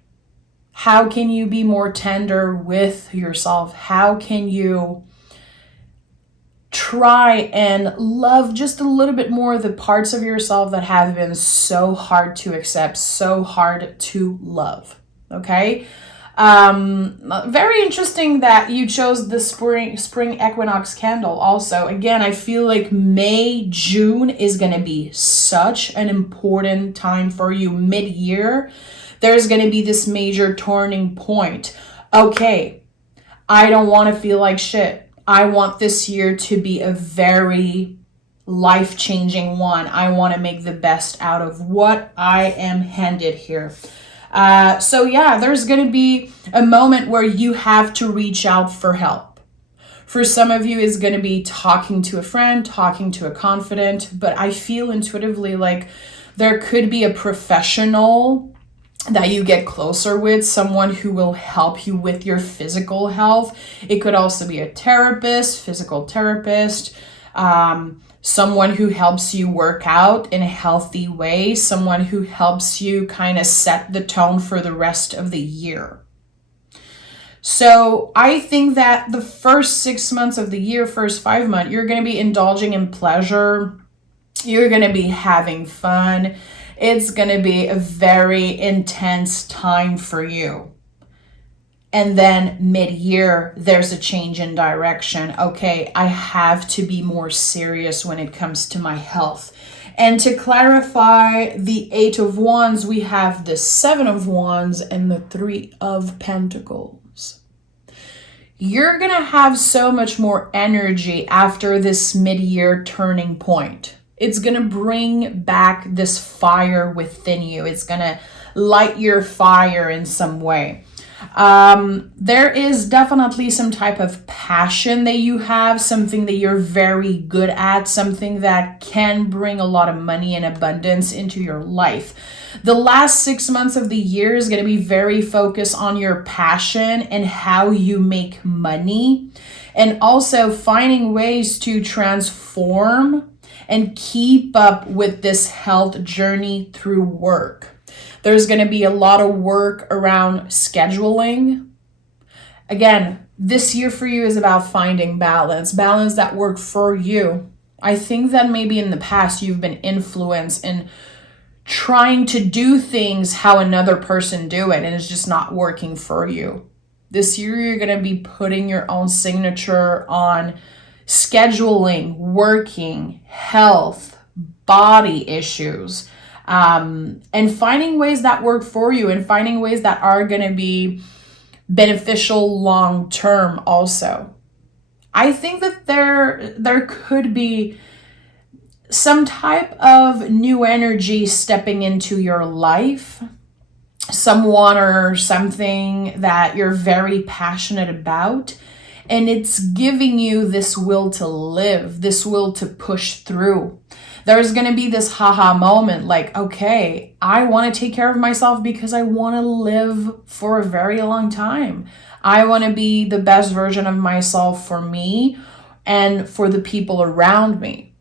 How can you be more tender with yourself? How can you try and love just a little bit more the parts of yourself that have been so hard to accept, so hard to love? Okay. Very interesting that you chose the spring equinox candle also. Again, I feel like May, June is going to be such an important time for you. Mid-year, there's going to be this major turning point. Okay, I don't want to feel like shit. I want this year to be a very life-changing one. I want to make the best out of what I am handed here. So yeah, there's going to be a moment where you have to reach out for help. For some of you, it's going to be talking to a friend, talking to a confidant, but I feel intuitively like there could be a professional that you get closer with, someone who will help you with your physical health. It could also be a therapist, physical therapist, someone who helps you work out in a healthy way, someone who helps you kind of set the tone for the rest of the year. So I think that the first 6 months of the year, first 5 months, you're going to be indulging in pleasure. You're going to be having fun. It's going to be a very intense time for you. And then mid-year, there's a change in direction. Okay, I have to be more serious when it comes to my health. And to clarify the 8 of Wands, we have the 7 of Wands and the 3 of Pentacles. You're going to have so much more energy after this mid-year turning point. It's going to bring back this fire within you. It's going to light your fire in some way. There is definitely some type of passion that you have, something that you're very good at, something that can bring a lot of money and abundance into your life. The last 6 months of the year is going to be very focused on your passion and how you make money, and also finding ways to transform and keep up with this health journey through work. There's going to be a lot of work around scheduling. Again, this year for you is about finding balance that work for you. I think that maybe in the past you've been influenced in trying to do things how another person do it, and it's just not working for you. This year you're going to be putting your own signature on scheduling, working, health, body issues, and finding ways that work for you and finding ways that are going to be beneficial long term also. I think that there could be some type of new energy stepping into your life, someone or something that you're very passionate about. And it's giving you this will to live, this will to push through. There's going to be this haha moment like, okay, I want to take care of myself because I want to live for a very long time. I want to be the best version of myself for me and for the people around me.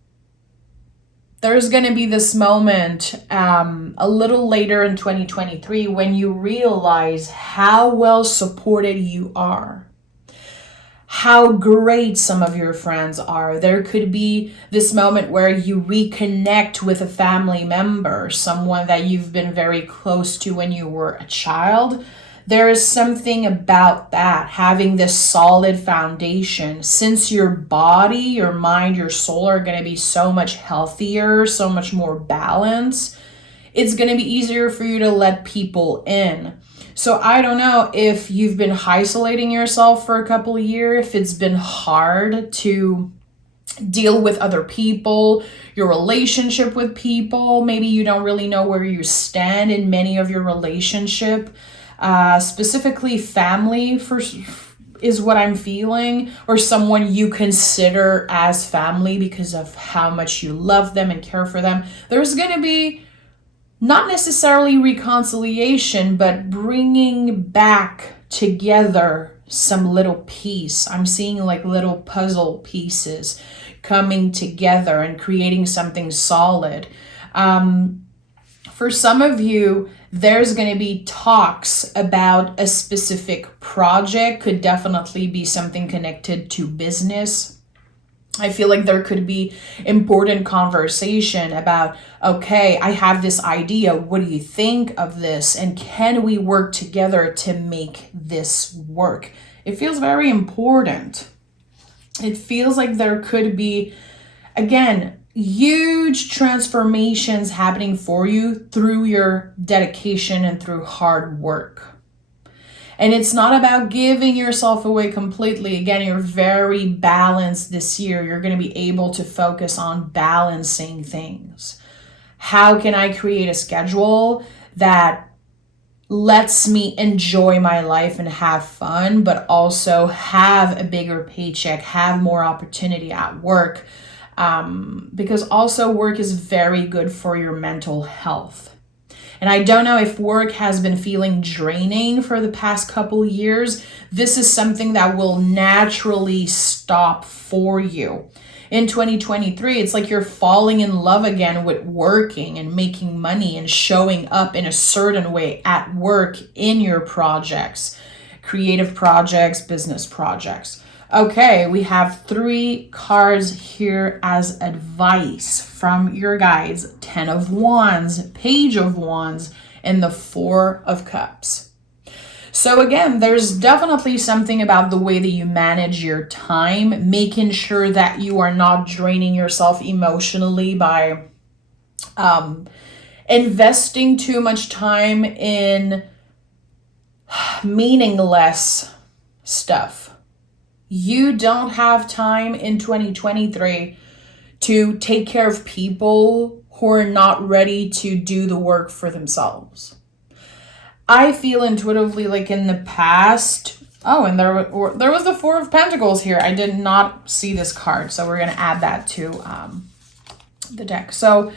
There's going to be this moment a little later in 2023 when you realize how well supported you are. How great some of your friends are. There could be this moment where you reconnect with a family member, someone that you've been very close to when you were a child. There is something about that, having this solid foundation. Since your body, your mind, your soul are going to be so much healthier, so much more balanced, it's going to be easier for you to let people in. So I don't know if you've been isolating yourself for a couple of years, if it's been hard to deal with other people, your relationship with people. Maybe you don't really know where you stand in many of your relationship, specifically family is what I'm feeling, or someone you consider as family because of how much you love them and care for them. There's going to be not necessarily reconciliation, but bringing back together some little piece. I'm seeing like little puzzle pieces coming together and creating something solid. For some of you, there's going to be talks about a specific project. Could definitely be something connected to business. I feel like there could be important conversation about, okay, I have this idea. What do you think of this? And can we work together to make this work? It feels very important. It feels like there could be, again, huge transformations happening for you through your dedication and through hard work. And it's not about giving yourself away completely. Again, you're very balanced this year. You're going to be able to focus on balancing things. How can I create a schedule that lets me enjoy my life and have fun, but also have a bigger paycheck, have more opportunity at work? Because also work is very good for your mental health. And I don't know if work has been feeling draining for the past couple years. This is something that will naturally stop for you. In 2023, it's like you're falling in love again with working and making money and showing up in a certain way at work in your projects, creative projects, business projects. Okay, we have 3 cards here as advice from your guides. 10 of Wands, Page of Wands, and the 4 of Cups. So again, there's definitely something about the way that you manage your time, making sure that you are not draining yourself emotionally by investing too much time in meaningless stuff. You don't have time in 2023 to take care of people who are not ready to do the work for themselves. I feel intuitively like in the past, and there was the 4 of Pentacles here. I did not see this card, so we're going to add that to the deck. So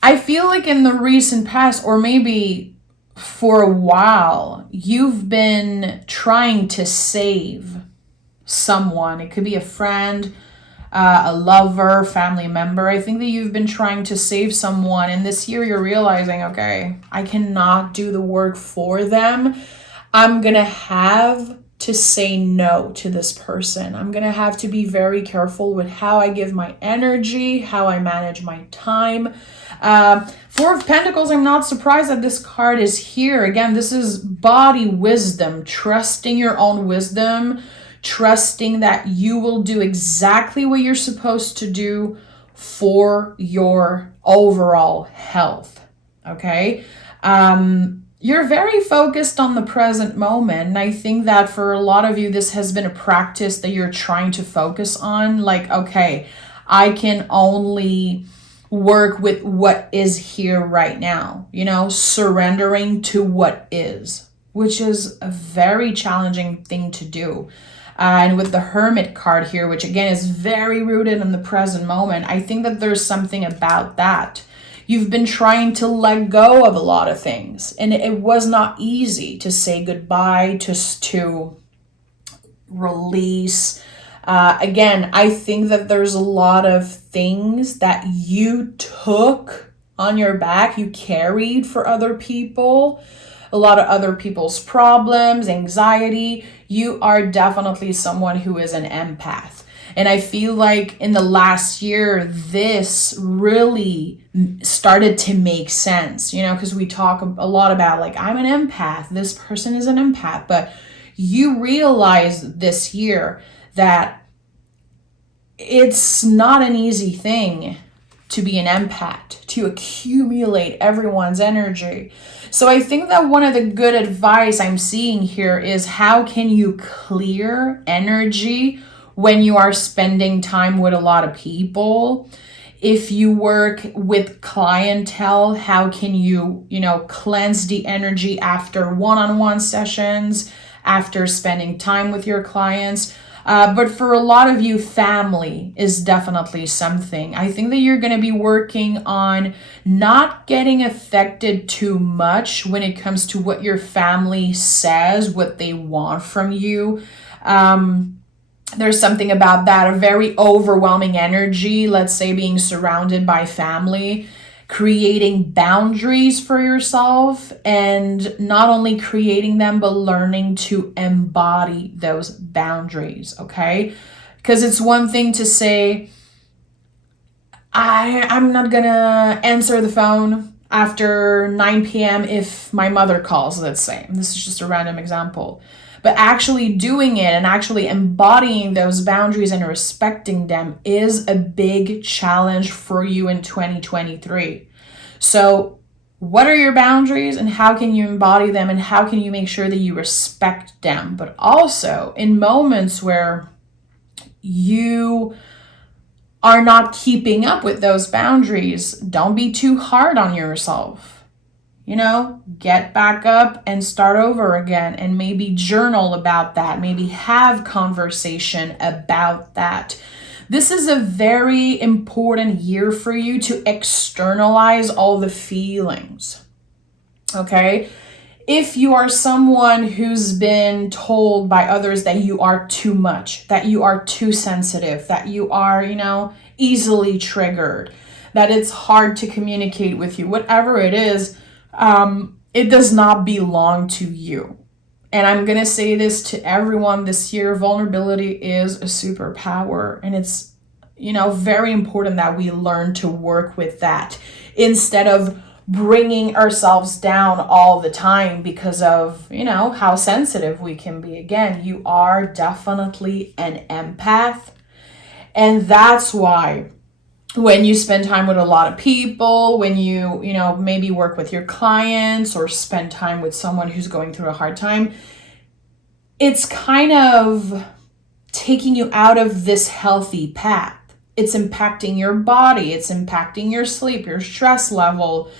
I feel like in the recent past, or maybe for a while, you've been trying to save someone. It could be a friend, a lover, family member. I think that you've been trying to save someone, and this year you're realizing, okay, I cannot do the work for them. I'm gonna have to say no to this person. I'm gonna have to be very careful with how I give my energy, how I manage my time. 4 of Pentacles, I'm not surprised that this card is here. Again, this is body wisdom, trusting your own wisdom, trusting that you will do exactly what you're supposed to do for your overall health, okay? You're very focused on the present moment, and I think that for a lot of you, this has been a practice that you're trying to focus on, like, okay, I can only work with what is here right now, surrendering to what is, which is a very challenging thing to do. And with the Hermit card here, which again is very rooted in the present moment, I think that there's something about that. You've been trying to let go of a lot of things, and it was not easy to say goodbye, to release. Again, I think that there's a lot of things that you took on your back, you carried for other people, a lot of other people's problems, anxiety. You are definitely someone who is an empath. And I feel like in the last year, this really started to make sense, because we talk a lot about like, I'm an empath, this person is an empath, but you realize this year that it's not an easy thing to be an empath, to accumulate everyone's energy. So I think that one of the good advice I'm seeing here is how can you clear energy when you are spending time with a lot of people? If you work with clientele, how can you, cleanse the energy after one-on-one sessions, after spending time with your clients? But for a lot of you, family is definitely something. I think that you're going to be working on not getting affected too much when it comes to what your family says, what they want from you. There's something about that, a very overwhelming energy, let's say being surrounded by family, creating boundaries for yourself, and not only creating them, but learning to embody those boundaries, okay? Because it's one thing to say, I'm not gonna answer the phone after 9 p.m. if my mother calls, let's say. This is just a random example. But actually doing it and actually embodying those boundaries and respecting them is a big challenge for you in 2023. So What are your boundaries and how can you embody them and how can you make sure that you respect them? But also in moments where you are not keeping up with those boundaries, don't be too hard on yourself. Get back up and start over again and maybe journal about that. Maybe have conversation about that. This is a very important year for you to externalize all the feelings. Okay? If you are someone who's been told by others that you are too much, that you are too sensitive, that you are, easily triggered, that it's hard to communicate with you, whatever it is, it does not belong to you. And I'm going to say this to everyone this year, vulnerability is a superpower. And it's, very important that we learn to work with that instead of bringing ourselves down all the time because of, how sensitive we can be. Again, you are definitely an empath. And that's why when you spend time with a lot of people, when you maybe work with your clients or spend time with someone who's going through a hard time, it's kind of taking you out of this healthy path. It's impacting your body. It's impacting your sleep, your stress level,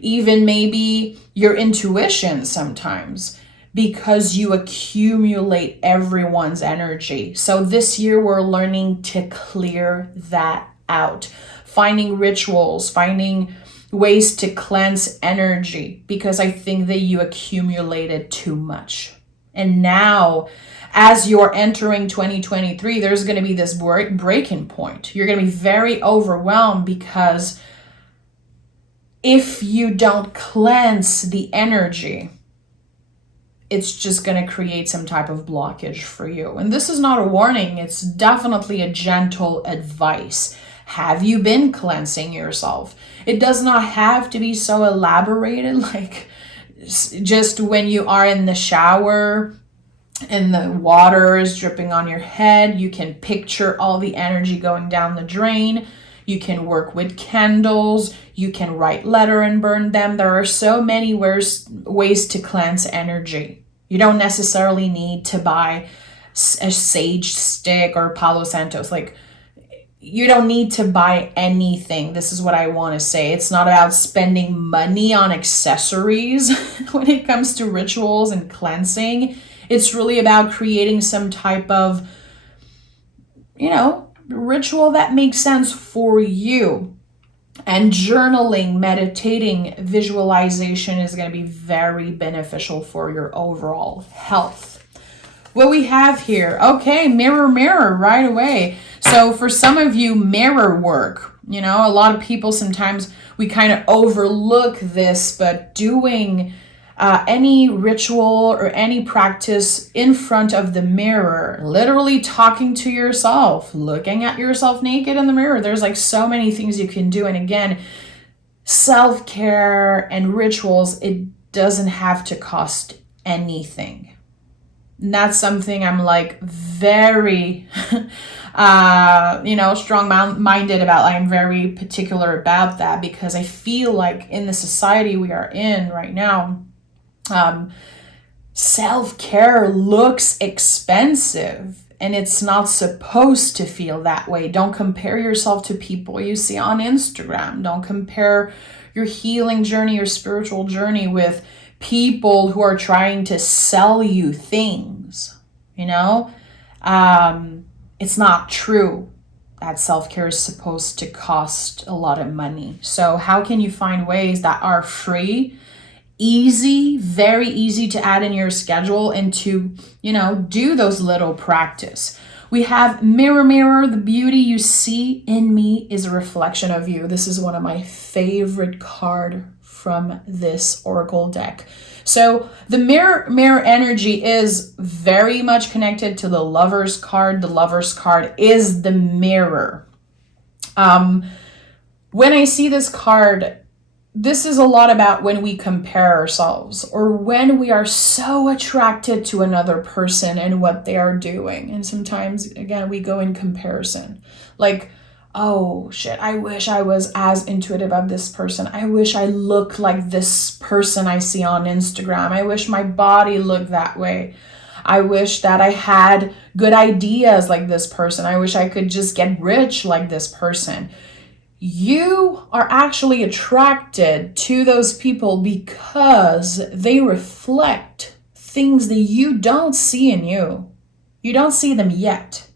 even maybe your intuition sometimes, because you accumulate everyone's energy. So this year we're learning to clear that out, finding rituals, finding ways to cleanse energy, because I think that you accumulated too much. And now, as you're entering 2023, there's going to be this breaking point. You're going to be very overwhelmed because if you don't cleanse the energy, it's just going to create some type of blockage for you. And this is not a warning. It's definitely a gentle advice. Have you been cleansing yourself? It does not have to be so elaborated, like just when you are in the shower and the water is dripping on your head, you can picture all the energy going down the drain. You can work with candles. You can write letter and burn them. There are so many ways to cleanse energy. You don't necessarily need to buy a sage stick or Palo Santos. You don't need to buy anything. This is what I want to say. It's not about spending money on accessories when it comes to rituals and cleansing. It's really about creating some type of, ritual that makes sense for you. And journaling, meditating, visualization is going to be very beneficial for your overall health. What we have here, okay, mirror, mirror, right away. So for some of you, mirror work, a lot of people sometimes we kind of overlook this, but doing any ritual or any practice in front of the mirror, literally talking to yourself, looking at yourself naked in the mirror. There's so many things you can do. And again, self-care and rituals, it doesn't have to cost anything. And that's something I'm very, strong-minded about. I'm very particular about that because I feel like in the society we are in right now, self-care looks expensive and it's not supposed to feel that way. Don't compare yourself to people you see on Instagram. Don't compare your healing journey, your spiritual journey with people who are trying to sell you things, it's not true that self-care is supposed to cost a lot of money. So how can you find ways that are free, easy, very easy to add in your schedule and to, do those little practice? We have mirror, mirror, the beauty you see in me is a reflection of you. This is one of my favorite cards from this Oracle deck. So the mirror energy is very much connected to the Lover's card. The Lover's card is the mirror. When I see this card, this is a lot about when we compare ourselves or when we are so attracted to another person and what they are doing. And sometimes, again, we go in comparison. oh shit, I wish I was as intuitive as this person. I wish I looked like this person I see on Instagram. I wish my body looked that way. I wish that I had good ideas like this person. I wish I could just get rich like this person. You are actually attracted to those people because they reflect things that you don't see in you. You don't see them yet.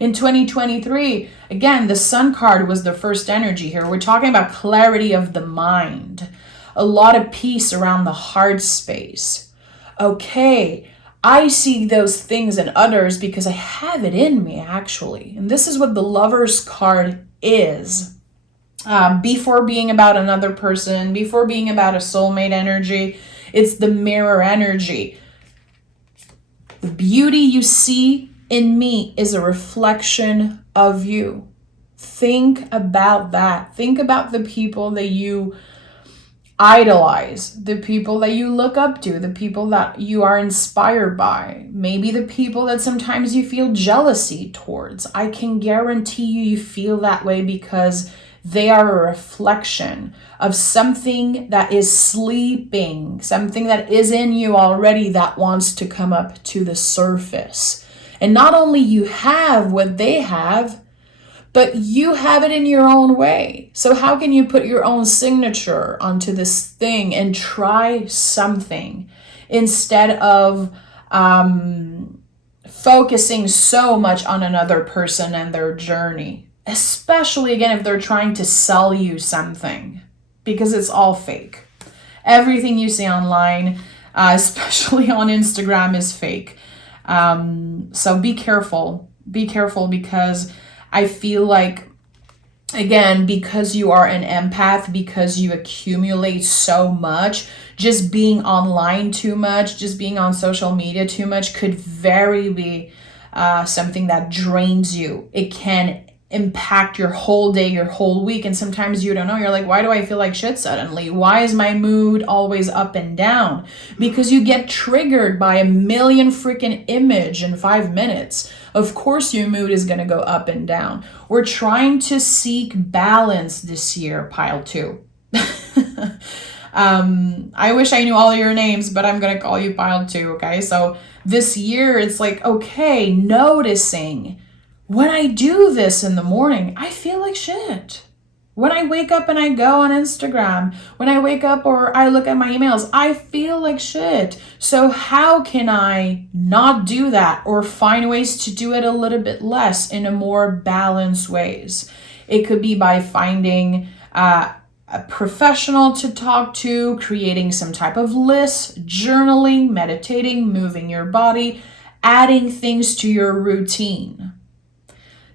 In 2023, again, the Sun card was the first energy here. We're talking about clarity of the mind, a lot of peace around the heart space. Okay, I see those things in others because I have it in me, actually. And this is what the Lover's card is. Before being about another person, before being about a soulmate energy, it's the mirror energy. The beauty you see in me is a reflection of you. Think about that. Think about the people that you idolize, the people that you look up to, the people that you are inspired by, maybe the people that sometimes you feel jealousy towards. I can guarantee you feel that way because they are a reflection of something that is sleeping, something that is in you already that wants to come up to the surface. And not only you have what they have, but you have it in your own way. So how can you put your own signature onto this thing and try something instead of focusing so much on another person and their journey? Especially, again, if they're trying to sell you something, because it's all fake. Everything you see online, especially on Instagram, is fake. So be careful. Be careful, because I feel like, again, because you are an empath, because you accumulate so much, just being online too much, just being on social media too much could very be something that drains you. It can impact your whole day, your whole week. And sometimes you don't know. You're like, why do I feel like shit suddenly? Why is my mood always up and down? Because you get triggered by a million freaking image in 5 minutes. Of course your mood is going to go up and down. We're trying to seek balance this year, pile 2. I wish I knew all your names, but I'm going to call you pile 2, okay? So this year it's like, okay, noticing, when I do this in the morning, I feel like shit. When I wake up and I go on Instagram, when I wake up or I look at my emails, I feel like shit. So how can I not do that or find ways to do it a little bit less in a more balanced ways? It could be by finding a professional to talk to, creating some type of list, journaling, meditating, moving your body, adding things to your routine.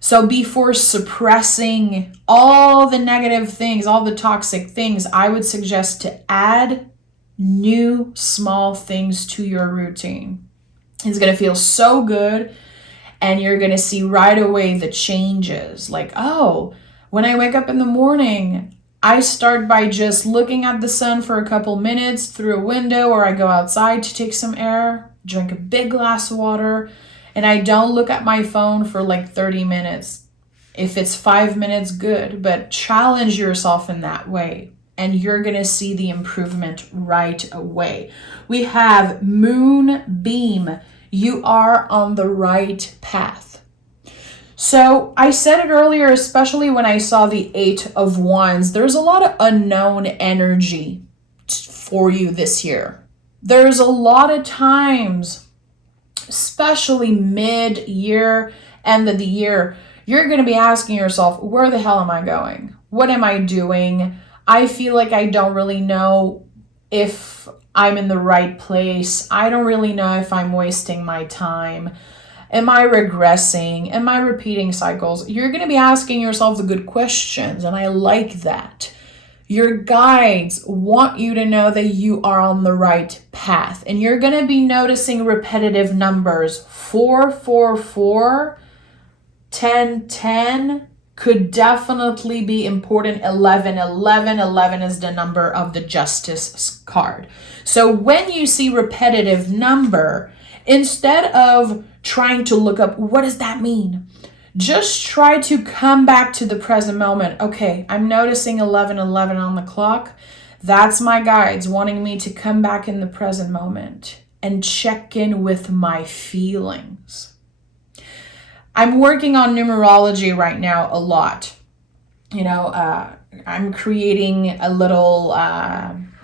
So before suppressing all the negative things, all the toxic things, I would suggest to add new small things to your routine. It's going to feel so good, and you're going to see right away the changes. Like, oh, when I wake up in the morning, I start by just looking at the sun for a couple minutes through a window, or I go outside to take some air, drink a big glass of water, and I don't look at my phone for like 30 minutes. If it's 5 minutes, good, but challenge yourself in that way, and you're going to see the improvement right away. We have Moonbeam. You are on the right path. So I said it earlier, especially when I saw the 8 of Wands, there's a lot of unknown energy for you this year. There's a lot of times, especially mid-year, end of the year, you're going to be asking yourself, where the hell am I going? What am I doing? I feel like I don't really know if I'm in the right place. I don't really know if I'm wasting my time. Am I regressing? Am I repeating cycles? You're going to be asking yourself the good questions, and I like that. Your guides want you to know that you are on the right path. And you're going to be noticing repetitive numbers. 444, 1010 could definitely be important. 11 is the number of the Justice card. So when you see repetitive number, instead of trying to look up, what does that mean? Just try to come back to the present moment. Okay, I'm noticing 11:11 on the clock. That's my guides wanting me to come back in the present moment and check in with my feelings. I'm working on numerology right now a lot. I'm creating a little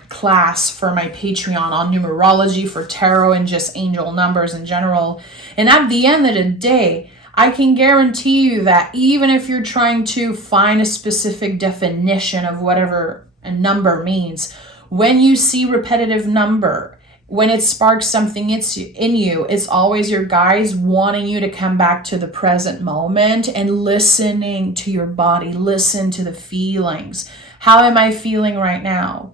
class for my Patreon on numerology, for tarot, and just angel numbers in general. And at the end of the day, I can guarantee you that even if you're trying to find a specific definition of whatever a number means, when you see repetitive number, when it sparks something in you, it's always your guides wanting you to come back to the present moment and listening to your body, listen to the feelings. How am I feeling right now?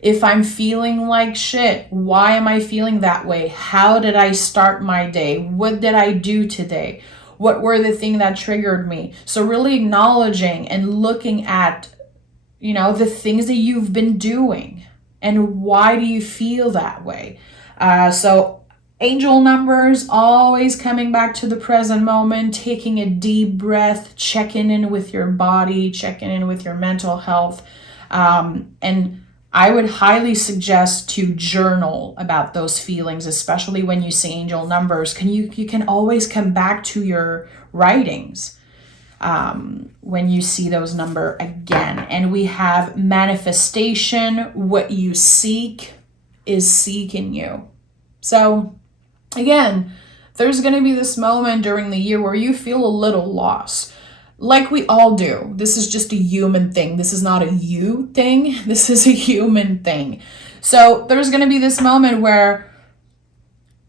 If I'm feeling like shit, why am I feeling that way? How did I start my day? What did I do today? What were the things that triggered me? So really acknowledging and looking at, the things that you've been doing and why do you feel that way? So angel numbers, always coming back to the present moment, taking a deep breath, checking in with your body, checking in with your mental health. And I would highly suggest to journal about those feelings, especially when you see angel numbers. You can always come back to your writings when you see those number again. And we have manifestation. What you seek is seeking you. So again, there's going to be this moment during the year where you feel a little lost. Like we all do. This is just a human thing. This is not a you thing. This is a human thing. So there's going to be this moment where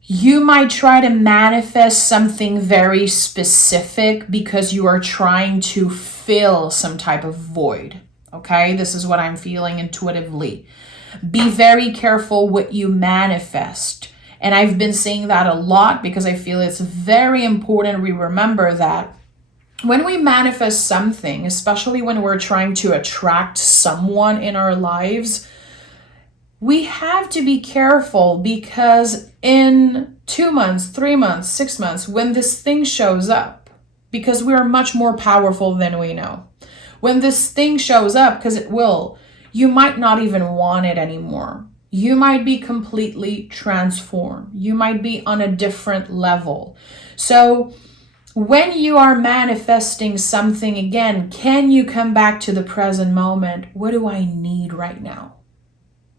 you might try to manifest something very specific because you are trying to fill some type of void. Okay? This is what I'm feeling intuitively. Be very careful what you manifest. And I've been saying that a lot because I feel it's very important we remember that when we manifest something, especially when we're trying to attract someone in our lives, we have to be careful because in 2 months, 3 months, 6 months, when this thing shows up, because we are much more powerful than we know, when this thing shows up, because it will, you might not even want it anymore. You might be completely transformed. You might be on a different level. So when you are manifesting something again, can you come back to the present moment? What do I need right now?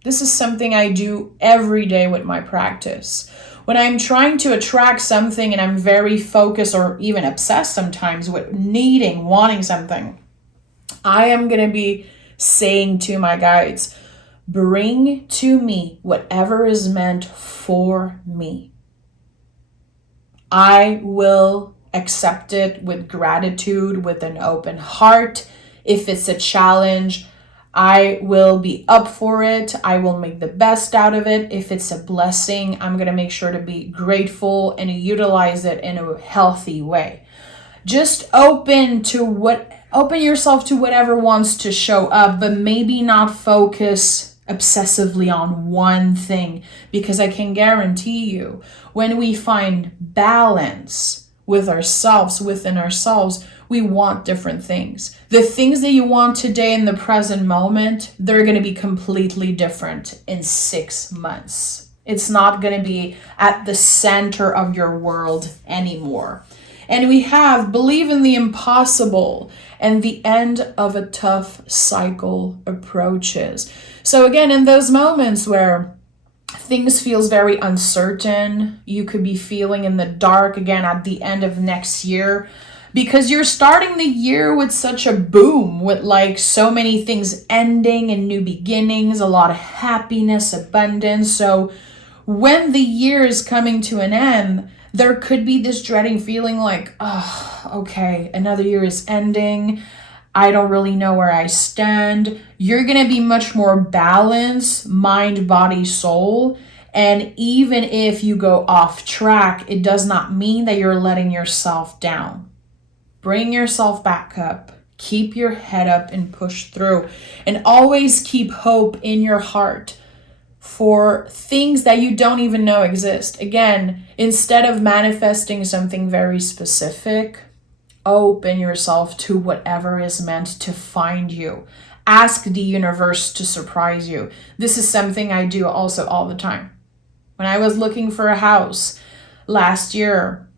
This is something I do every day with my practice. When I'm trying to attract something and I'm very focused or even obsessed sometimes with wanting something, I am going to be saying to my guides, bring to me whatever is meant for me. I will accept it with gratitude, with an open heart. If it's a challenge, I will be up for it. I will make the best out of it. If it's a blessing, I'm going to make sure to be grateful and utilize it in a healthy way. Just open yourself to whatever wants to show up, but maybe not focus obsessively on one thing, because I can guarantee you when we find balance within ourselves, we want different things. The things that you want today in the present moment, they're going to be completely different in 6 months. It's not going to be at the center of your world anymore. And we have believe in the impossible, and the end of a tough cycle approaches. So again, in those moments where things feels very uncertain, you could be feeling in the dark again at the end of next year, because you're starting the year with such a boom, with like so many things ending and new beginnings, a lot of happiness, abundance. So when the year is coming to an end, there could be this dreading feeling like, oh, okay, another year is ending. I don't really know where I stand. You're going to be much more balanced, mind, body, soul. And even if you go off track, it does not mean that you're letting yourself down. Bring yourself back up. Keep your head up and push through. And always keep hope in your heart for things that you don't even know exist. Again, instead of manifesting something very specific, Open yourself to whatever is meant to find you. Ask the universe to surprise you. This is something I do also all the time. When I was looking for a house last year,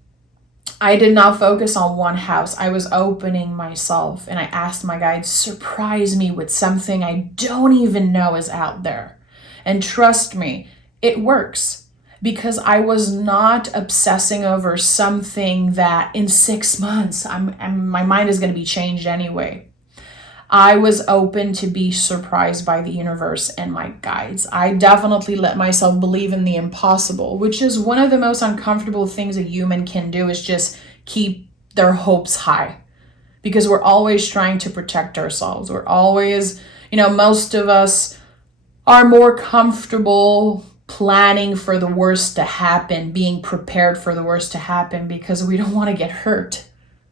I did not focus on one house. I was opening myself, and I asked my guide, surprise me with something I don't even know is out there. And trust me, it works, because I was not obsessing over something that in 6 months, my mind is going to be changed anyway. I was open to be surprised by the universe and my guides. I definitely let myself believe in the impossible, which is one of the most uncomfortable things a human can do, is just keep their hopes high, because we're always trying to protect ourselves. We're always, most of us are more comfortable planning for the worst to happen, being prepared for the worst to happen, because we don't want to get hurt,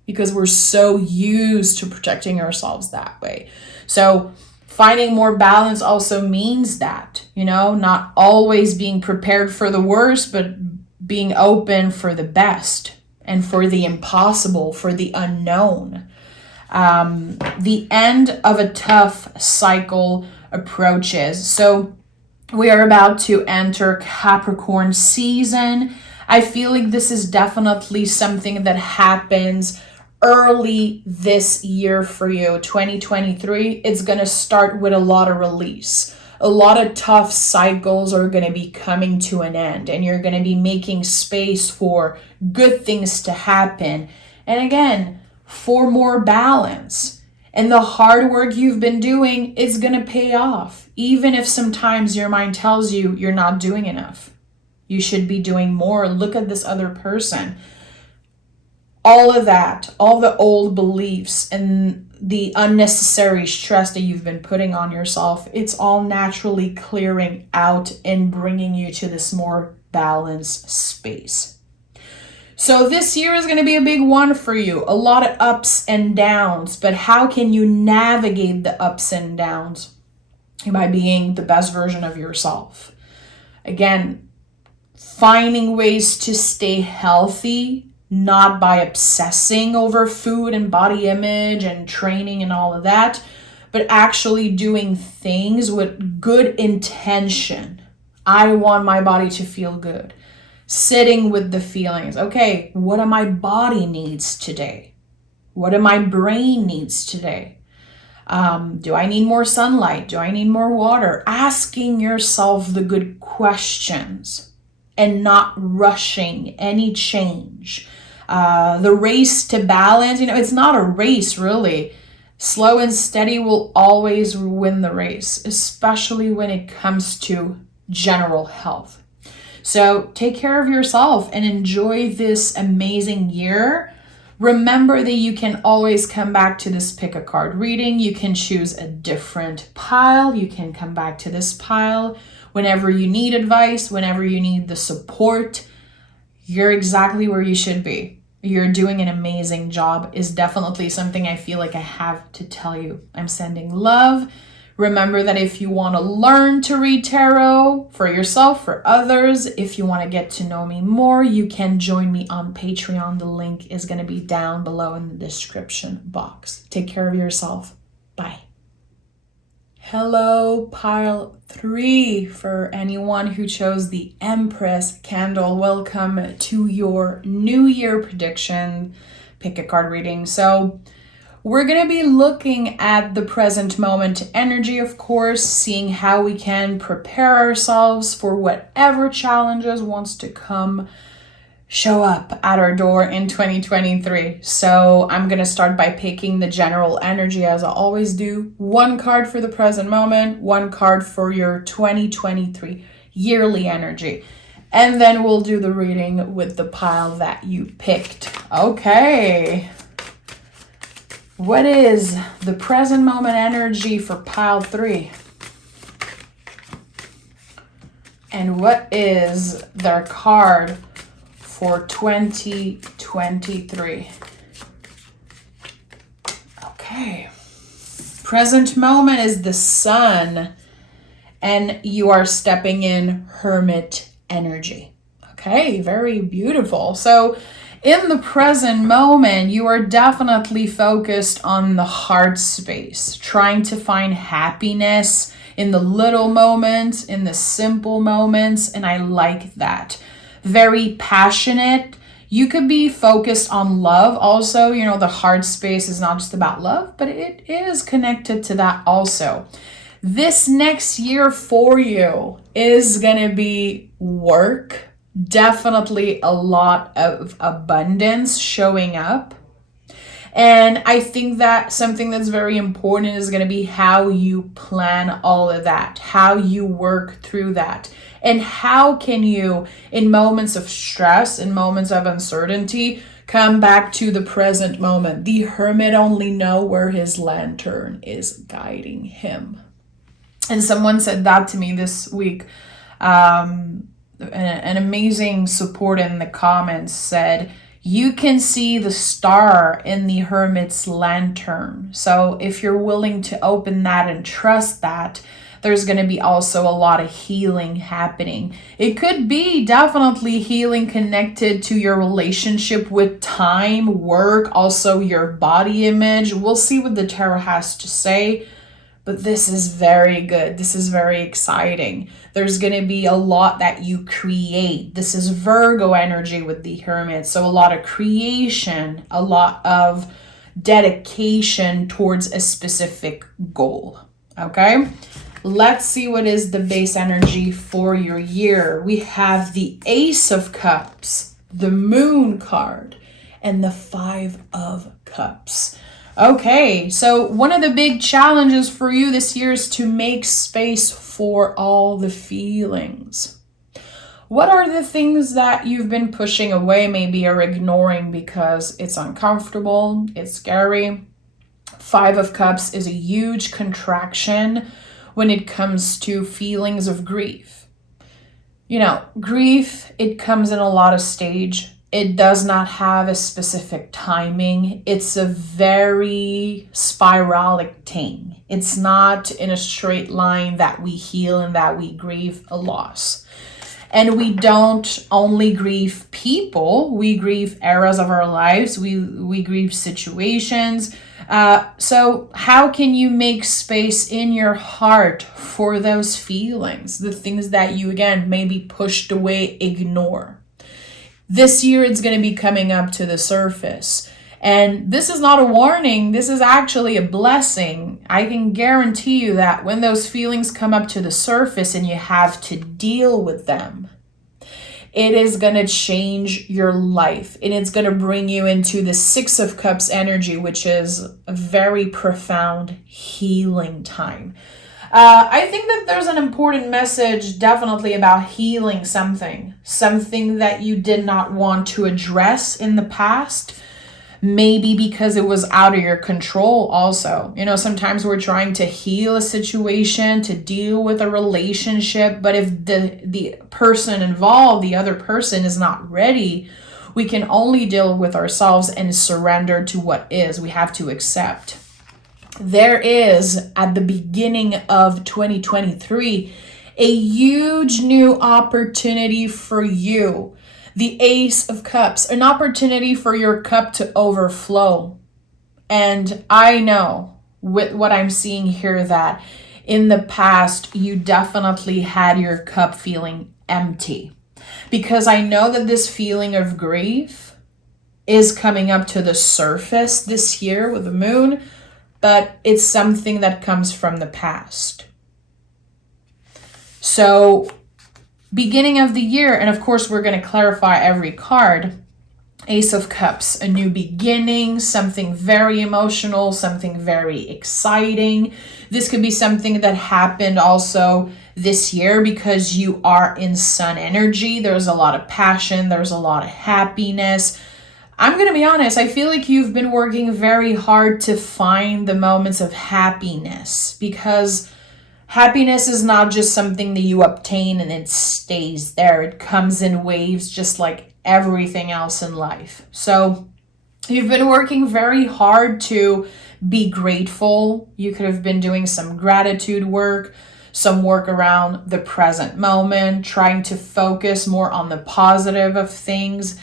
because we're so used to protecting ourselves that way. So finding more balance also means that, not always being prepared for the worst, but being open for the best and for the impossible, for the unknown. The end of a tough cycle approaches. So we are about to enter Capricorn season. I feel like this is definitely something that happens early this year for you, 2023. It's going to start with a lot of release. A lot of tough cycles are going to be coming to an end, and you're going to be making space for good things to happen. And again, for more balance. And the hard work you've been doing is going to pay off, even if sometimes your mind tells you you're not doing enough. You should be doing more. Look at this other person. All of that, all the old beliefs and the unnecessary stress that you've been putting on yourself, it's all naturally clearing out and bringing you to this more balanced space. So this year is going to be a big one for you. A lot of ups and downs, but how can you navigate the ups and downs? By being the best version of yourself. Again, finding ways to stay healthy, not by obsessing over food and body image and training and all of that, but actually doing things with good intention. I want my body to feel good. Sitting with the feelings. Okay, what do my body needs today? What do my brain needs today? Do I need more sunlight? Do I need more water? Asking yourself the good questions and not rushing any change. The race to balance, it's not a race really. Slow and steady will always win the race, especially when it comes to general health. So take care of yourself and enjoy this amazing year. Remember that you can always come back to this pick a card reading. You can choose a different pile. You can come back to this pile whenever you need advice, whenever you need the support. You're exactly where you should be. You're doing an amazing job is definitely something I feel like I have to tell you. I'm sending love. Remember that if you want to learn to read tarot for yourself, for others, if you want to get to know me more, you can join me on Patreon. The link is going to be down below in the description box. Take care of yourself. Bye. Hello, pile 3. For anyone who chose the Empress candle, welcome to your New Year prediction pick a card reading. So we're going to be looking at the present moment energy, of course, seeing how we can prepare ourselves for whatever challenges wants to come show up at our door in 2023. So I'm going to start by picking the general energy as I always do. 1 card for the present moment, 1 card for your 2023 yearly energy. And then we'll do the reading with the pile that you picked. Okay. What is the present moment energy for pile 3? And what is their card for 2023? Okay. Present moment is the Sun, and you are stepping in Hermit energy. Okay, very beautiful. So In the present moment, you are definitely focused on the heart space, trying to find happiness in the little moments, in the simple moments, and I like that. Very passionate. You could be focused on love also. The heart space is not just about love, but it is connected to that also. This next year for you is going to be work. Definitely a lot of abundance showing up. And I think that something that's very important is going to be how you plan all of that, how you work through that. And how can you, in moments of stress, in moments of uncertainty, come back to the present moment. The hermit only knows where his lantern is guiding him. And someone said that to me this week. An amazing support in the comments said, you can see the star in the hermit's lantern. So if you're willing to open that and trust that, there's going to be also a lot of healing happening. It could be definitely healing connected to your relationship with time, work, also your body image. We'll see what the tarot has to say. But this is very good. This is very exciting. There's going to be a lot that you create. This is Virgo energy with the hermit. So a lot of creation, a lot of dedication towards a specific goal. Okay? Let's see what is the base energy for your year. We have the Ace of Cups, the Moon card, and the Five of Cups. Okay, so one of the big challenges for you this year is to make space for all the feelings. What are the things that you've been pushing away maybe or ignoring because it's uncomfortable, it's scary? Five of Cups is a huge contraction when it comes to feelings of grief. Grief, it comes in a lot of stage. It does not have a specific timing. It's a very spiralic thing. It's not in a straight line that we heal and that we grieve a loss. And we don't only grieve people, we grieve eras of our lives, we grieve situations. So how can you make space in your heart for those feelings, the things that you, again, maybe pushed away, ignore? This year, it's going to be coming up to the surface. And this is not a warning. This is actually a blessing. I can guarantee you that when those feelings come up to the surface and you have to deal with them, it is going to change your life. And it's going to bring you into the Six of Cups energy, which is a very profound healing time. I think that there's an important message definitely about healing something that you did not want to address in the past, maybe because it was out of your control also. Sometimes we're trying to heal a situation, to deal with a relationship, but if the person involved, the other person, is not ready, we can only deal with ourselves and surrender to what is. We have to accept. There is, at the beginning of 2023, a huge new opportunity for you. The Ace of Cups, an opportunity for your cup to overflow. And I know with what I'm seeing here that in the past, you definitely had your cup feeling empty. Because I know that this feeling of grief is coming up to the surface this year with the moon, but it's something that comes from the past. So, beginning of the year, and of course we're going to clarify every card. Ace of Cups, a new beginning, something very emotional, something very exciting. This could be something that happened also this year because you are in sun energy. There's a lot of passion, there's a lot of happiness. I'm going to be honest, I feel like you've been working very hard to find the moments of happiness, because happiness is not just something that you obtain and it stays there. It comes in waves just like everything else in life. So you've been working very hard to be grateful. You could have been doing some gratitude work, some work around the present moment, trying to focus more on the positive of things.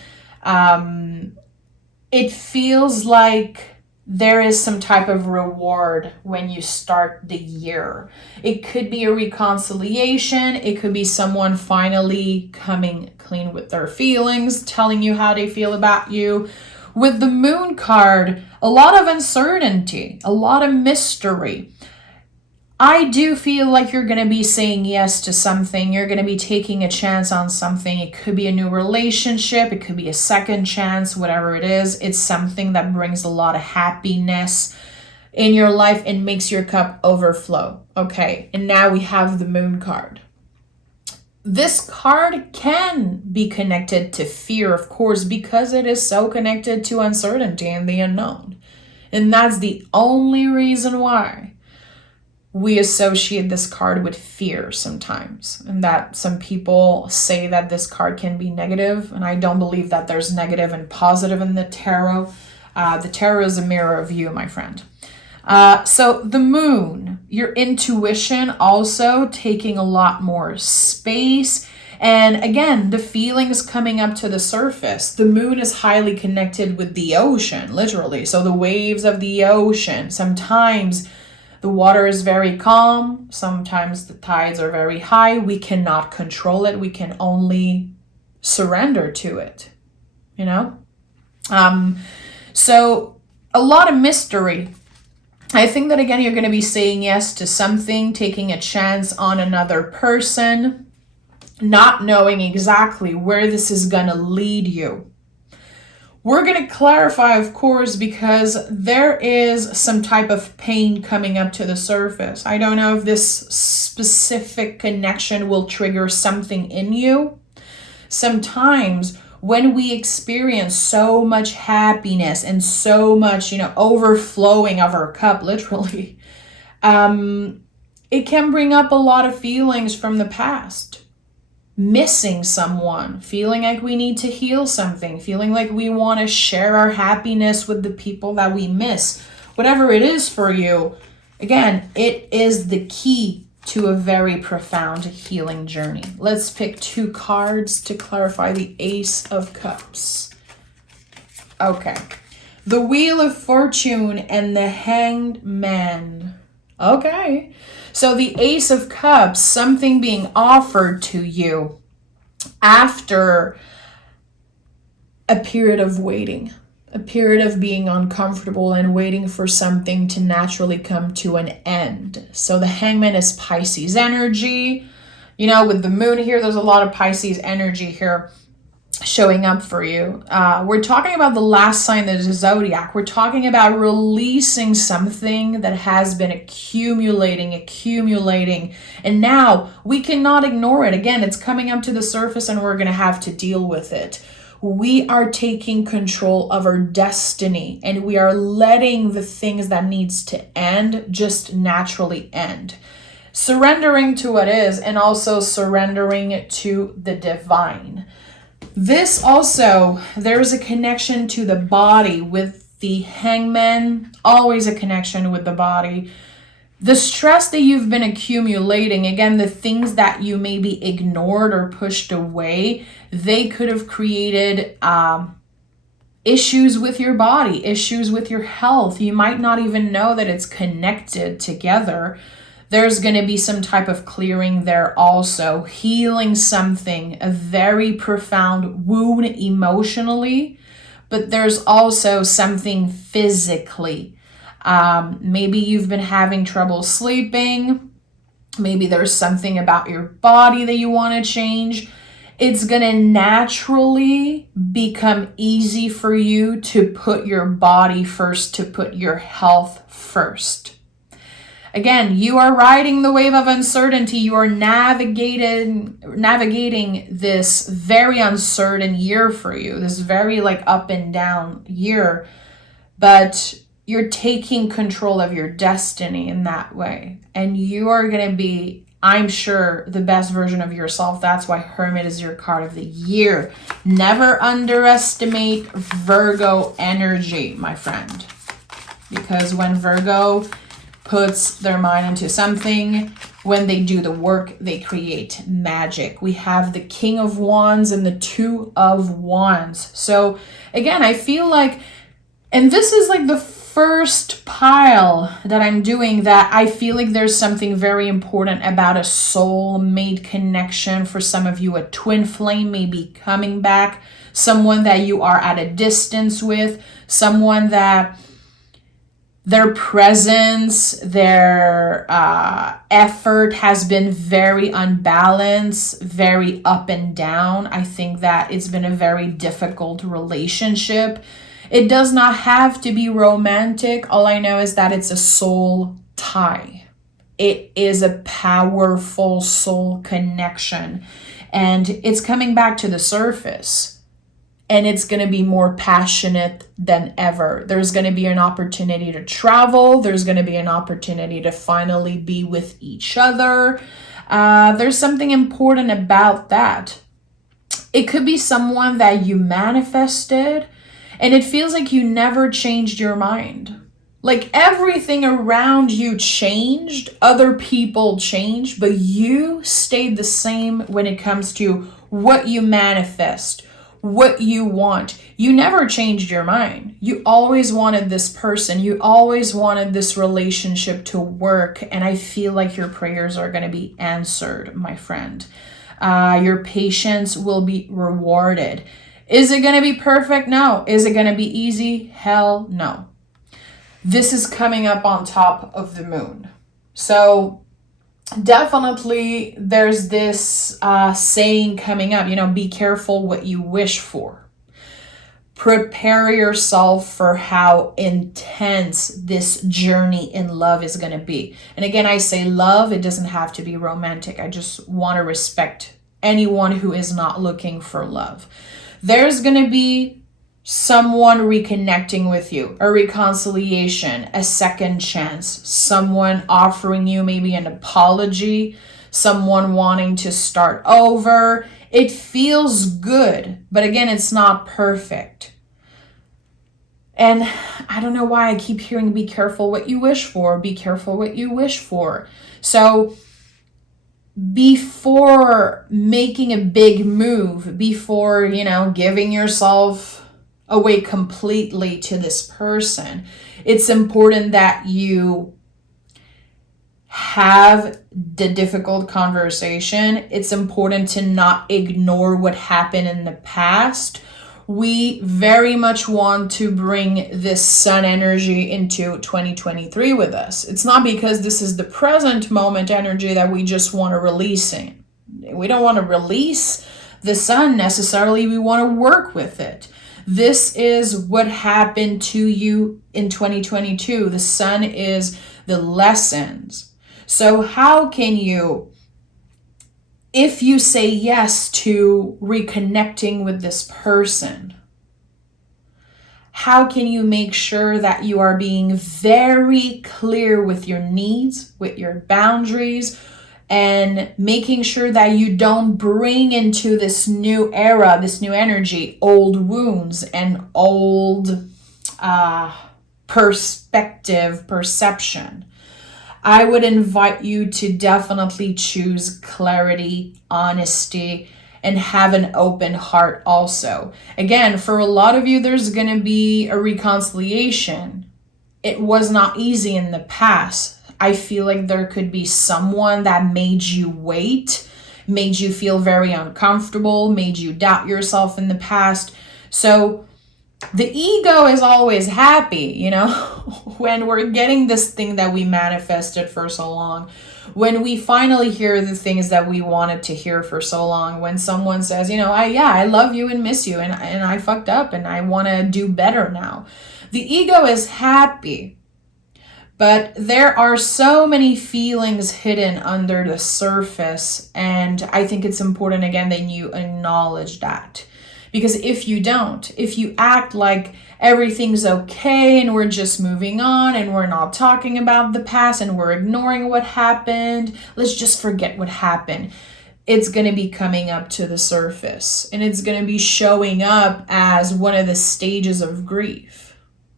It feels like there is some type of reward when you start the year. It could be a reconciliation. It could be someone finally coming clean with their feelings, telling you how they feel about you. With the Moon card, a lot of uncertainty, a lot of mystery. I do feel like you're going to be saying yes to something. You're going to be taking a chance on something. It could be a new relationship. It could be a second chance, whatever it is. It's something that brings a lot of happiness in your life and makes your cup overflow. Okay, and now we have the Moon card. This card can be connected to fear, of course, because it is so connected to uncertainty and the unknown. And that's the only reason why we associate this card with fear sometimes, and that some people say that this card can be negative, and I don't believe that there's negative and positive in the tarot. The tarot is a mirror of you, my friend. So the Moon, your intuition also taking a lot more space. And again, the feelings coming up to the surface. The Moon is highly connected with the ocean, literally. So the waves of the ocean. Sometimes the water is very calm. Sometimes the tides are very high. We cannot control it. We can only surrender to it, you know? So a lot of mystery. I think that, again, you're going to be saying yes to something, taking a chance on another person, not knowing exactly where this is going to lead you. We're going to clarify, of course, because there is some type of pain coming up to the surface. I don't know if this specific connection will trigger something in you. Sometimes when we experience so much happiness and so much, overflowing of our cup, literally, it can bring up a lot of feelings from the past. Missing someone, feeling like we need to heal something, feeling like we want to share our happiness with the people that we miss. Whatever it is for you, again, it is the key to a very profound healing journey. Let's pick 2 cards to clarify the Ace of Cups. Okay. The Wheel of Fortune and the Hanged Man. Okay. So the Ace of Cups, something being offered to you after a period of waiting, a period of being uncomfortable and waiting for something to naturally come to an end. So the Hangman is Pisces energy. With the Moon here, there's a lot of Pisces energy here showing up for you. We're talking about the last sign of the zodiac. We're talking about releasing something that has been accumulating, and now we cannot ignore it. Again, it's coming up to the surface and we're going to have to deal with it. We are taking control of our destiny, and we are letting the things that needs to end just naturally end. Surrendering to what is, and also surrendering to the divine. This also, there is a connection to the body with the Hangman, always a connection with the body. The stress that you've been accumulating, again, the things that you maybe ignored or pushed away, they could have created issues with your body, issues with your health. You might not even know that it's connected together. There's going to be some type of clearing there also, healing something, a very profound wound emotionally, but there's also something physically. Maybe you've been having trouble sleeping. Maybe there's something about your body that you want to change. It's going to naturally become easy for you to put your body first, to put your health first. Again, you are riding the wave of uncertainty. You are navigating this very uncertain year for you, this very up and down year, but you're taking control of your destiny in that way. And you are going to be, I'm sure, the best version of yourself. That's why Hermit is your card of the year. Never underestimate Virgo energy, my friend. Because when Virgo puts their mind into something, When they do the work, they create magic. We have the King of Wands and the Two of Wands. So again, I feel like, and this is like the first pile that I'm doing, that I feel like there's something very important about a soulmate connection. For some of you, a twin flame may be coming back, someone that you are at a distance with, someone that their presence, their effort has been very unbalanced, very up and down. I think that it's been a very difficult relationship. It does not have to be romantic. All I know is that it's a soul tie. It is a powerful soul connection. And it's coming back to the surface. And it's going to be more passionate than ever. There's going to be an opportunity to travel. There's going to be an opportunity to finally be with each other. There's something important about that. It could be someone that you manifested, and it feels like you never changed your mind. Like everything around you changed, other people changed, but you stayed the same when it comes to what you manifest, what you want. You never changed your mind. You always wanted this person. You always wanted this relationship to work. And I feel like your prayers are going to be answered, my friend. Your patience will be rewarded. Is it going to be perfect? No. Is it going to be easy? Hell no. This is coming up on top of the moon. So definitely there's this saying coming up, be careful what you wish for. Prepare yourself for how intense this journey in love is going to be. And again, I say love, it doesn't have to be romantic. I just want to respect anyone who is not looking for love. There's going to be someone reconnecting with you, a reconciliation, a second chance, someone offering you maybe an apology, someone wanting to start over. It feels good, but again, it's not perfect. And I don't know why I keep hearing be careful what you wish for, be careful what you wish for. So before making a big move, before, giving yourself away completely to this person, it's important that you have the difficult conversation. It's important to not ignore what happened in the past. We very much want to bring this sun energy into 2023 with us. It's not because this is the present moment energy that we just want to release it. We don't want to release the sun necessarily. We want to work with it. This is what happened to you in 2022. The sun is the lessons. So how can you, if you say yes to reconnecting with this person, how can you make sure that you are being very clear with your needs, with your boundaries, and making sure that you don't bring into this new era, this new energy, old wounds and old perception. I would invite you to definitely choose clarity, honesty, and have an open heart also. Again, for a lot of you, there's going to be a reconciliation. It was not easy in the past. I feel like there could be someone that made you wait, made you feel very uncomfortable, made you doubt yourself in the past. So the ego is always happy, when we're getting this thing that we manifested for so long, when we finally hear the things that we wanted to hear for so long, when someone says, I love you and miss you and I fucked up and I want to do better now. The ego is happy. But there are so many feelings hidden under the surface, and I think it's important, again, that you acknowledge that. Because if you don't, if you act like everything's okay and we're just moving on and we're not talking about the past and we're ignoring what happened, let's just forget what happened, it's going to be coming up to the surface, and it's going to be showing up as one of the stages of grief.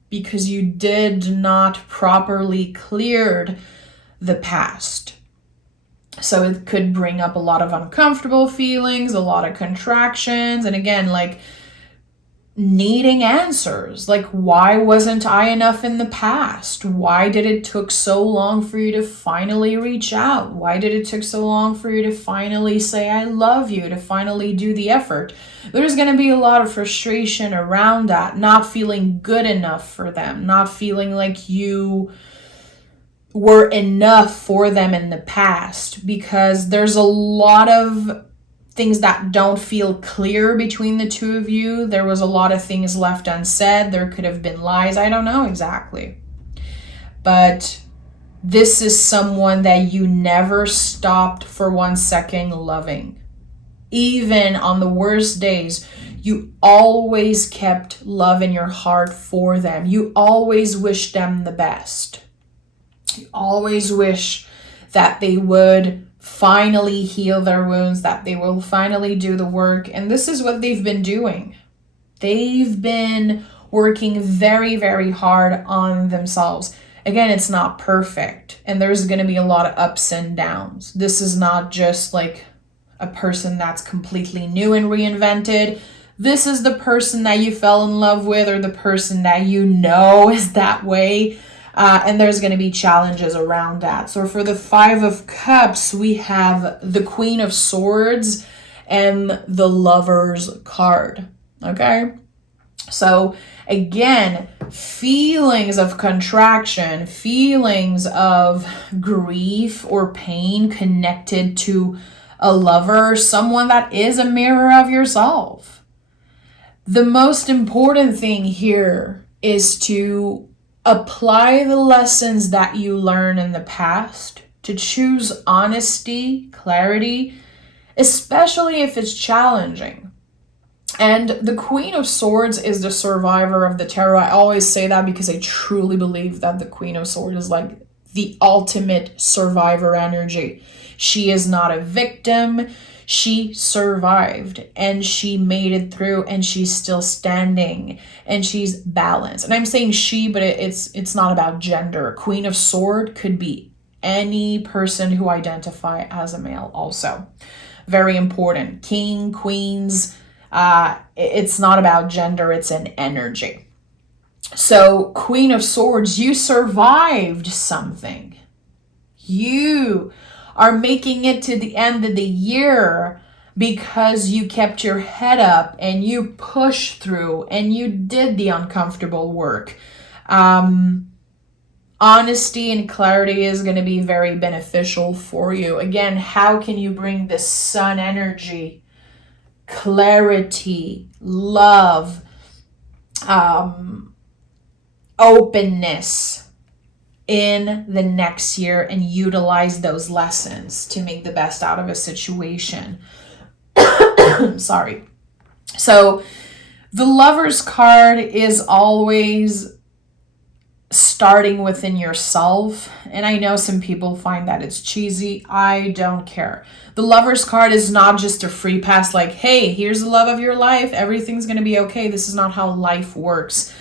Because you did not properly cleared the past. So it could bring up a lot of uncomfortable feelings, a lot of contractions, and again, like needing answers. Like, why wasn't I enough in the past? Why did it took so long for you to finally reach out? Why did it took so long for you to finally say I love you, to finally do the effort? There's going to be a lot of frustration around that, not feeling good enough for them, not feeling like you were enough for them in the past, because there's a lot of things that don't feel clear between the two of you. There was a lot of things left unsaid. There could have been lies. I don't know exactly. But this is someone that you never stopped for 1 second loving. Even on the worst days, you always kept love in your heart for them. You always wished them the best. You always wish that they would finally heal their wounds, that they will finally do the work. And this is what they've been doing. They've been working very, very hard on themselves. Again, it's not perfect, and there's going to be a lot of ups and downs. This is not just like a person that's completely new and reinvented. This is the person that you fell in love with, or the person that you know is that way. And there's going to be challenges around that. So for the 5 of Cups, we have the Queen of Swords and the Lover's card. Okay? So again, feelings of contraction, feelings of grief or pain connected to a lover, someone that is a mirror of yourself. The most important thing here is to apply the lessons that you learn in the past, to choose honesty, clarity, especially if it's challenging. And the Queen of Swords is the survivor of the tarot. I always say that because I truly believe that the Queen of Swords is like the ultimate survivor energy. She is not a victim. She survived and she made it through, and she's still standing and she's balanced. And I'm saying she, but it's not about gender. Queen of Sword could be any person who identify as a male also. Very important. King, queens, it's not about gender, it's an energy. So Queen of Swords, you survived something. You are making it to the end of the year because you kept your head up and you pushed through and you did the uncomfortable work. Honesty and clarity is going to be very beneficial for you. Again, how can you bring this sun energy, clarity, love, openness in the next year and utilize those lessons to make the best out of a situation? Sorry. So the Lover's card is always starting within yourself. And I know some people find that it's cheesy. I don't care. The Lover's card is not just a free pass like, hey, here's the love of your life. Everything's going to be okay. This is not how life works.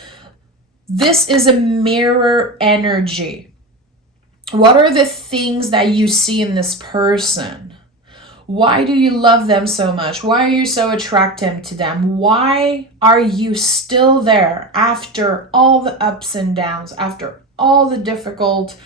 This is a mirror energy. What are the things that you see in this person? Why do you love them so much? Why are you so attracted to them? Why are you still there after all the ups and downs, after all the difficult,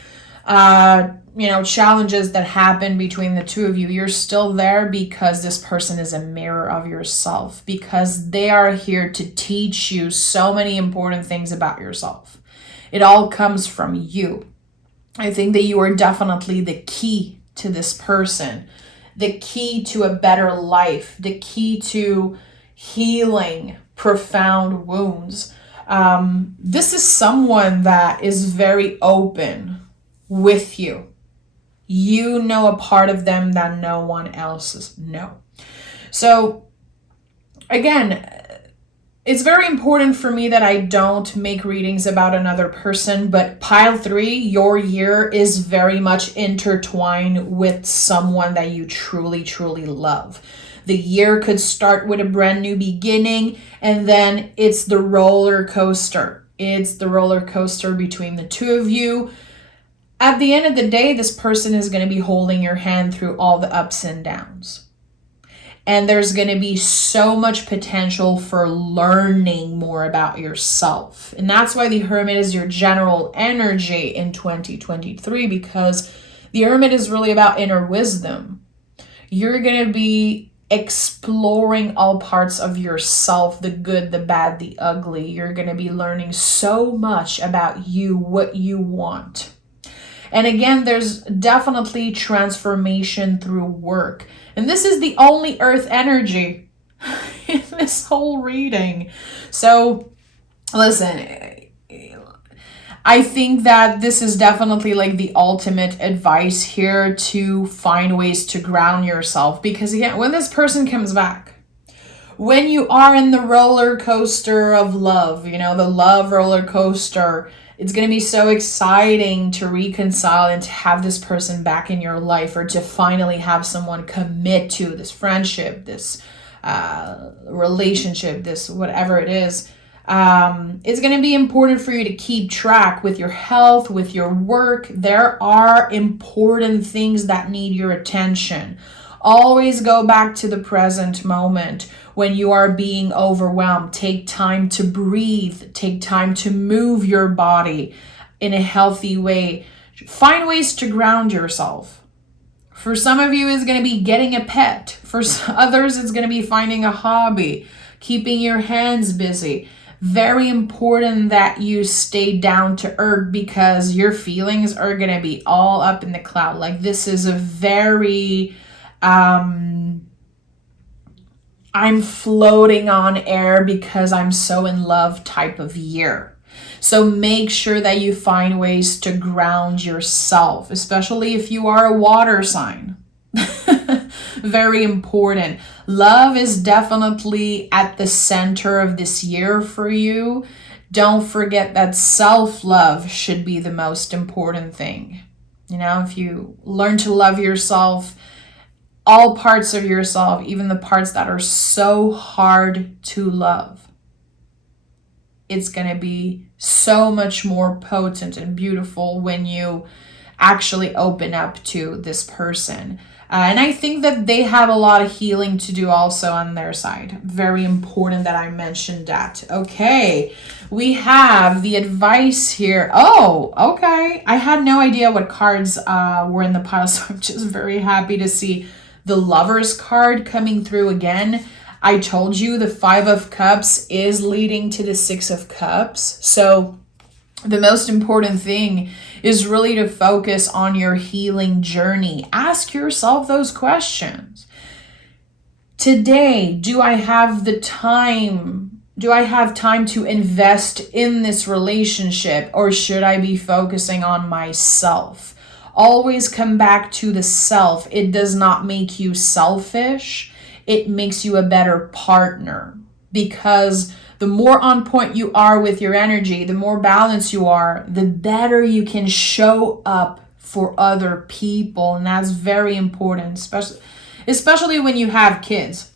challenges that happen between the two of you? You're still there because this person is a mirror of yourself, because they are here to teach you so many important things about yourself. It all comes from you. I think that you are definitely the key to this person, the key to a better life, the key to healing profound wounds. This is someone that is very open with you. You know a part of them that no one else knows. So again, it's very important for me that I don't make readings about another person, but pile 3, your year is very much intertwined with someone that you truly, truly love. The year could start with a brand new beginning, and then it's the roller coaster. It's the roller coaster between the two of you. at the end of the day, this person is going to be holding your hand through all the ups and downs. And there's going to be so much potential for learning more about yourself. And that's why the Hermit is your general energy in 2023, because the Hermit is really about inner wisdom. You're going to be exploring all parts of yourself, the good, the bad, the ugly. You're going to be learning so much about you, what you want. And again, there's definitely transformation through work. And this is the only earth energy in this whole reading. So listen, I think that this is definitely like the ultimate advice here to find ways to ground yourself. Because again, when this person comes back, when you are in the roller coaster of love, the love roller coaster, it's going to be so exciting to reconcile and to have this person back in your life, or to finally have someone commit to this friendship, this relationship, this whatever it is. It's going to be important for you to keep track with your health, with your work. There are important things that need your attention. Always go back to the present moment. When you are being overwhelmed, take time to breathe, take time to move your body in a healthy way. Find ways to ground yourself. For some of you, it's going to be getting a pet. For others, it's going to be finding a hobby, keeping your hands busy. Very important that you stay down to earth, because your feelings are going to be all up in the cloud. Like, this is a very I'm floating on air because I'm so in love type of year. So make sure that you find ways to ground yourself, especially if you are a water sign. Very important. Love is definitely at the center of this year for you. Don't forget that self-love should be the most important thing. If you learn to love yourself, all parts of yourself, even the parts that are so hard to love, it's going to be so much more potent and beautiful when you actually open up to this person. And I think that they have a lot of healing to do also on their side. Very important that I mentioned that. Okay, we have the advice here. Oh, okay. I had no idea what cards were in the pile, so I'm just very happy to see the Lover's card coming through again. I told you the 5 of Cups is leading to the 6 of Cups. So the most important thing is really to focus on your healing journey. Ask yourself those questions. Today, do I have the time? Do I have time to invest in this relationship, or should I be focusing on myself? Always come back to the self. It does not make you selfish. It makes you a better partner, because the more on point you are with your energy, the more balanced you are, the better you can show up for other people. And that's very important, especially when you have kids,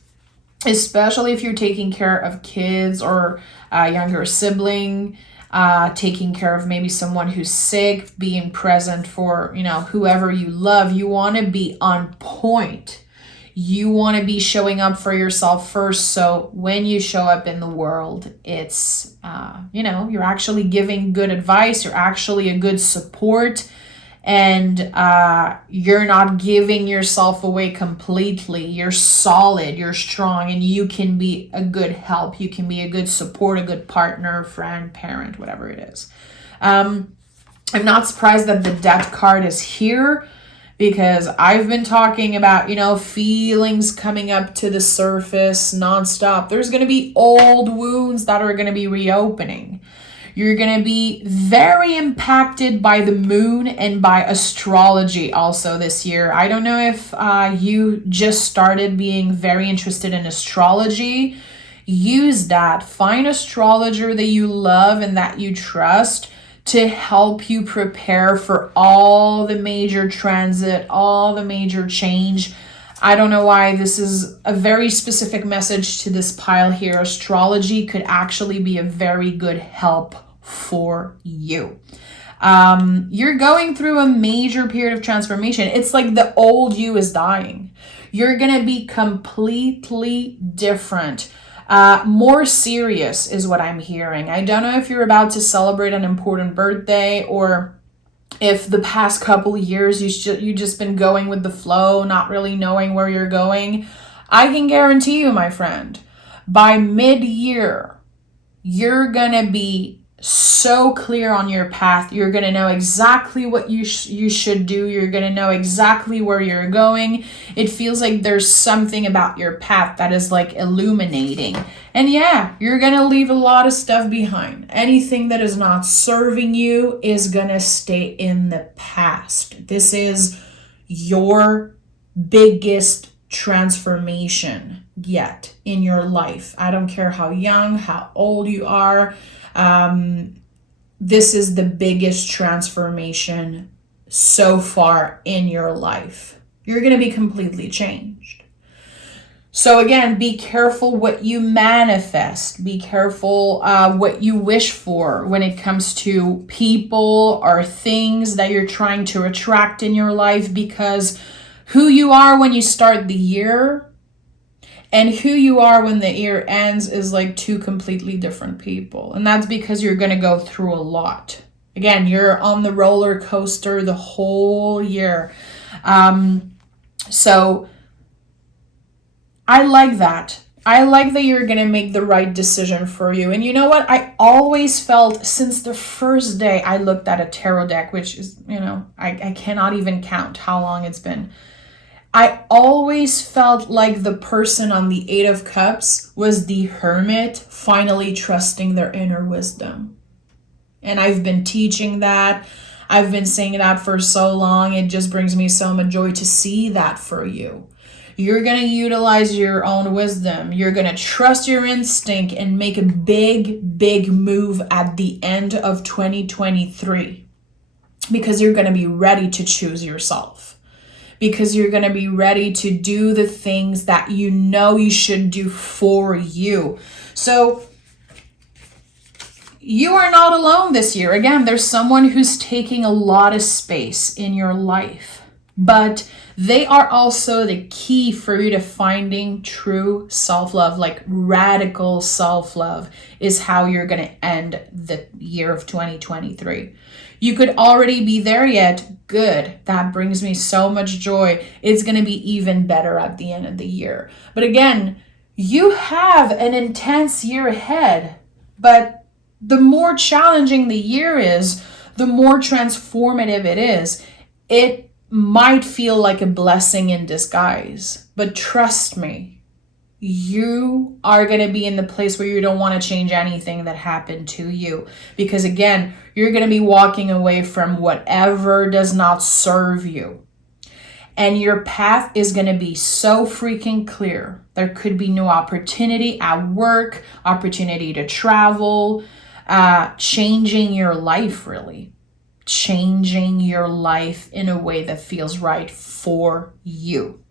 especially if you're taking care of kids or a younger sibling, taking care of maybe someone who's sick, being present for, whoever you love. You want to be on point. You want to be showing up for yourself first. So when you show up in the world, it's, you're actually giving good advice. You're actually a good support, and you're not giving yourself away completely. You're solid, you're strong, and you can be a good help. You can be a good support, a good partner, friend, parent, whatever it is. I'm not surprised that the Death card is here, because I've been talking about, feelings coming up to the surface nonstop. There's going to be old wounds that are going to be reopening. You're going to be very impacted by the moon and by astrology also this year. I don't know if you just started being very interested in astrology. Use that. Find an astrologer that you love and that you trust to help you prepare for all the major transit, all the major change. I don't know why this is a very specific message to this pile here. Astrology could actually be a very good help for you. You're going through a major period of transformation. It's like the old you is dying. You're going to be completely different. More serious is what I'm hearing. I don't know if you're about to celebrate an important birthday, or if the past couple of years you just been going with the flow, not really knowing where you're going. I can guarantee you, my friend, by mid-year, you're gonna be so clear on your path. You're gonna know exactly what you should do. You're gonna know exactly where you're going. It feels like there's something about your path that is like illuminating. And yeah, you're gonna leave a lot of stuff behind. Anything that is not serving you is gonna stay in the past. This is your biggest transformation yet in your life. I don't care how young, how old you are. This is the biggest transformation so far in your life. You're going to be completely changed. So again, be careful what you manifest. Be careful what you wish for when it comes to people or things that you're trying to attract in your life, because who you are when you start the year and who you are when the year ends is like two completely different people. And that's because you're going to go through a lot. Again, you're on the roller coaster the whole year. So I like that. I like that you're going to make the right decision for you. And you know what? I always felt since the first day I looked at a tarot deck, which is, I cannot even count how long it's been. I always felt like the person on the Eight of Cups was the hermit finally trusting their inner wisdom. And I've been teaching that. I've been saying that for so long. It just brings me so much joy to see that for you. You're going to utilize your own wisdom. You're going to trust your instinct and make a big, big move at the end of 2023. Because you're going to be ready to choose yourself. Because you're going to be ready to do the things that you know you should do for you. So you are not alone this year. Again, there's someone who's taking a lot of space in your life, but they are also the key for you to finding true self-love, like radical self-love is how you're going to end the year of 2023. You could already be there yet. Good. That brings me so much joy. It's going to be even better at the end of the year. But again, you have an intense year ahead, but the more challenging the year is, the more transformative it is. It might feel like a blessing in disguise, but trust me, you are going to be in the place where you don't want to change anything that happened to you. Because again, you're going to be walking away from whatever does not serve you. And your path is going to be so freaking clear. There could be new opportunity at work, opportunity to travel, changing your life really. Changing your life in a way that feels right for you.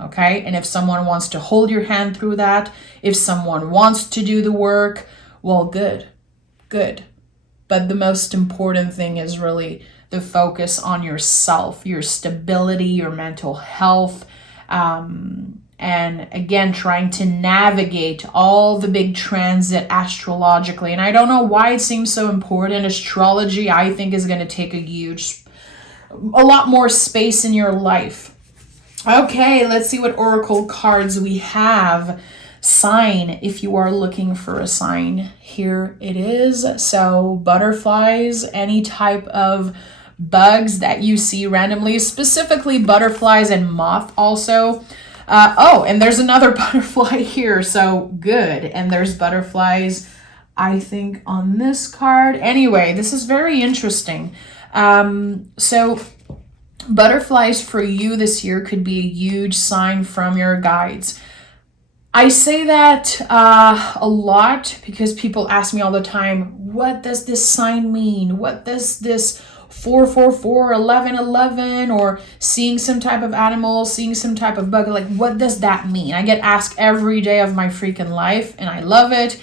Okay? And if someone wants to hold your hand through that, if someone wants to do the work, well, good. But the most important thing is really the focus on yourself, your stability, your mental health, and again, trying to navigate all the big transit astrologically. And I don't know why it seems so important. Astrology, I think, is going to take a lot more space in your life. Okay, let's see what oracle cards we have. Sign, if you are looking for a sign, here it is. So butterflies, any type of bugs that you see randomly, specifically butterflies and moth also. And there's another butterfly here, so good. And there's butterflies, I think, on this card. Anyway, this is very interesting. So butterflies for you this year could be a huge sign from your guides. I say that a lot because people ask me all the time, what does this sign mean? What does this 444, 1111, or seeing some type of animal, seeing some type of bug, like what does that mean? I get asked every day of my freaking life and I love it.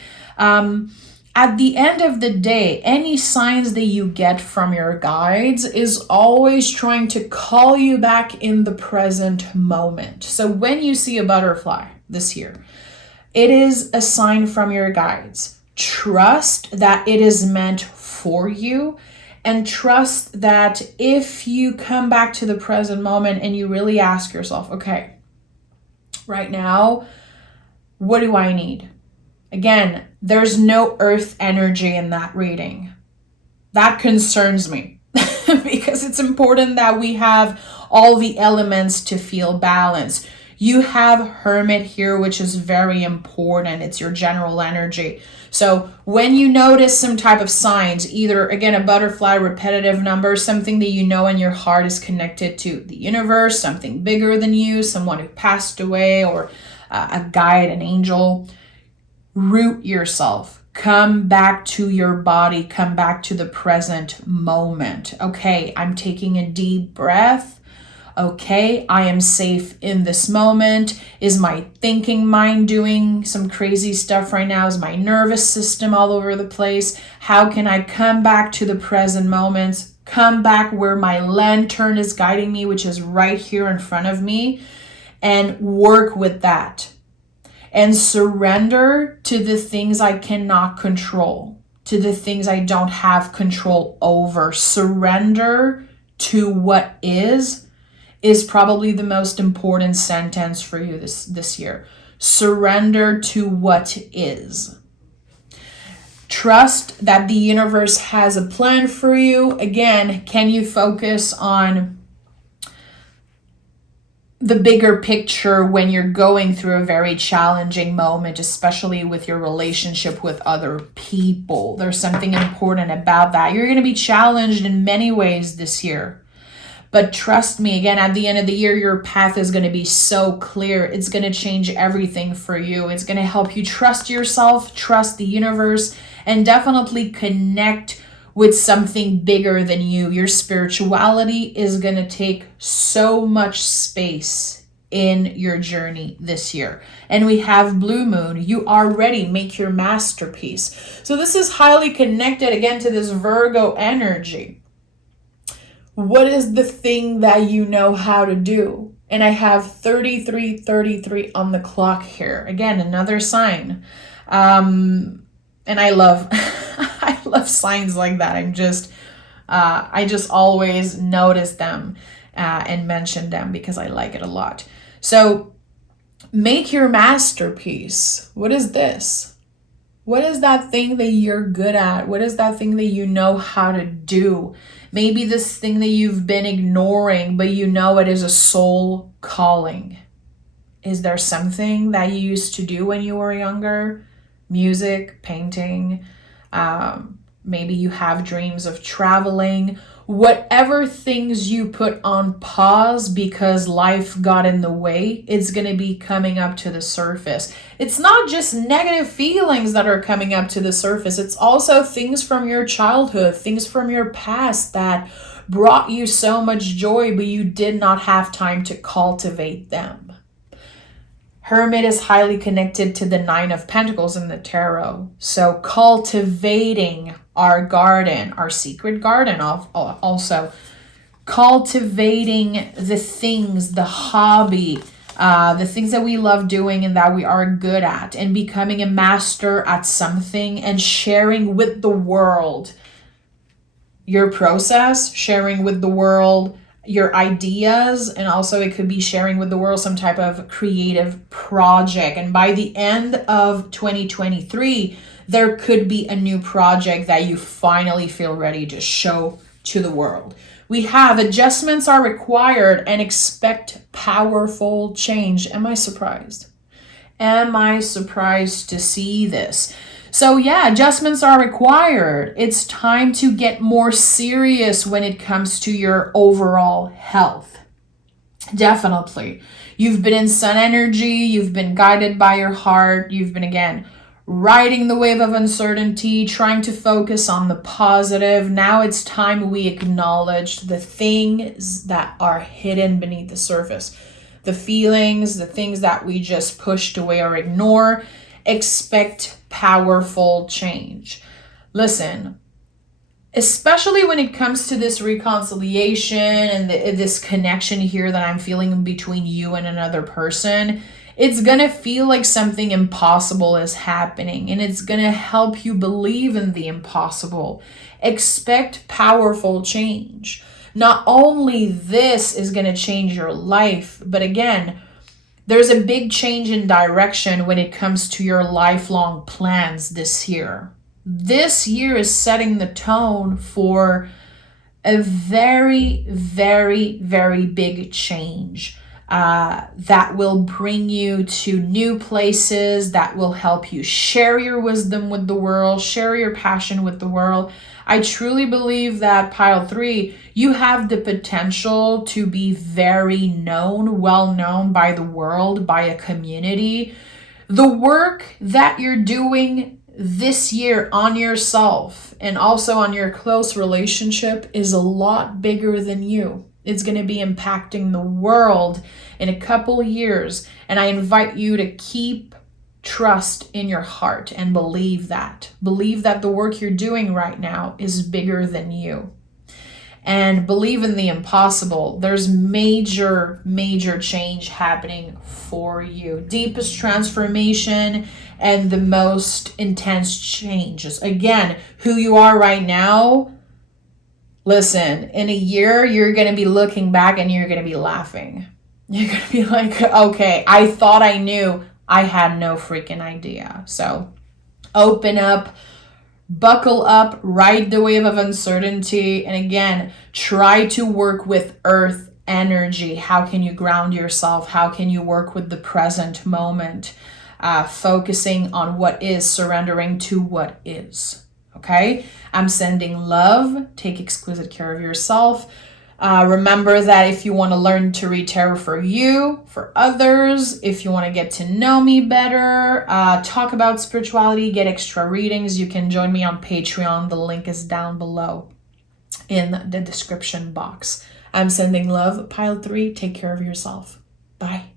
at the end of the day, any signs that you get from your guides is always trying to call you back in the present moment. So when you see a butterfly this year, it is a sign from your guides. Trust that it is meant for you, and trust that if you come back to the present moment and you really ask yourself, okay, right now, what do I need? Again, there's no earth energy in that reading. That concerns me because it's important that we have all the elements to feel balanced. You have Hermit here, which is very important. It's your general energy. So when you notice some type of signs, either, again, a butterfly, repetitive number, something that you know in your heart is connected to the universe, something bigger than you, someone who passed away, or a guide, an angel, root yourself. Come back to your body. Come back to the present moment. Okay, I'm taking a deep breath. Okay, I am safe in this moment. Is my thinking mind doing some crazy stuff right now? Is my nervous system all over the place? How can I come back to the present moment? Come back where my lantern is guiding me, which is right here in front of me, and work with that. And surrender to the things I cannot control, to the things I don't have control over. Surrender to what is probably the most important sentence for you this year. Surrender to what is. Trust that the universe has a plan for you. Again, can you focus on the bigger picture when you're going through a very challenging moment, especially with your relationship with other people? There's something important about that. You're going to be challenged in many ways this year. But trust me, again, at the end of the year, your path is going to be so clear. It's going to change everything for you. It's going to help you trust yourself, trust the universe, and definitely connect with something bigger than you. Your spirituality is going to take so much space in your journey this year. And we have Blue Moon. You are ready. Make your masterpiece. So this is highly connected again to this Virgo energy. What is the thing that you know how to do? And I have 33 on the clock here. Again, another sign. And I love I love signs like that. I just always notice them and mention them because I like it a lot. So make your masterpiece. What is this? What is that thing that you're good at? What is that thing that you know how to do? Maybe this thing that you've been ignoring, but you know it is a soul calling. Is there something that you used to do when you were younger? Music, painting, maybe you have dreams of traveling. Whatever things you put on pause because life got in the way, it's going to be coming up to the surface. It's not just negative feelings that are coming up to the surface. It's also things from your childhood, things from your past that brought you so much joy, but you did not have time to cultivate them. Hermit is highly connected to the Nine of Pentacles in the tarot. So cultivating our garden, our secret garden also. Cultivating the things, the hobby, the things that we love doing and that we are good at, and becoming a master at something and sharing with the world your process, sharing with the world your ideas, and also it could be sharing with the world some type of creative project. And by the end of 2023, there could be a new project that you finally feel ready to show to the world. We have adjustments are required and expect powerful change. Am I surprised? Am I surprised to see this? So yeah, adjustments are required. It's time to get more serious when it comes to your overall health. Definitely. You've been in sun energy. You've been guided by your heart. You've been, again, riding the wave of uncertainty, trying to focus on the positive. Now it's time we acknowledge the things that are hidden beneath the surface. The feelings, the things that we just pushed away or ignore. Expect powerful change. Listen, especially when it comes to this reconciliation and this connection here that I'm feeling between you and another person, it's going to feel like something impossible is happening, and it's going to help you believe in the impossible. Expect powerful change. Not only this is going to change your life, but again, there's a big change in direction when it comes to your lifelong plans this year. This year is setting the tone for a very, very, very big change that will bring you to new places, that will help you share your wisdom with the world, share your passion with the world. I truly believe that pile 3, you have the potential to be very known, well known by the world, by a community. The work that you're doing this year on yourself and also on your close relationship is a lot bigger than you. It's going to be impacting the world in a couple years. And I invite you to keep trust in your heart and believe that. Believe that the work you're doing right now is bigger than you. And believe in the impossible. There's major, major change happening for you. Deepest transformation and the most intense changes. Again, who you are right now, listen, in a year, you're going to be looking back and you're going to be laughing. You're going to be like, okay, I thought I knew. I had no freaking idea. So open up, buckle up, ride the wave of uncertainty. And again, try to work with earth energy. How can you ground yourself? How can you work with the present moment? Focusing on what is, surrendering to what is. Okay? I'm sending love. Take exquisite care of yourself. Remember that if you want to learn to read tarot for you, for others, if you want to get to know me better, talk about spirituality, get extra readings, you can join me on Patreon. The link is down below in the description box. I'm sending love. Pile 3, take care of yourself. Bye.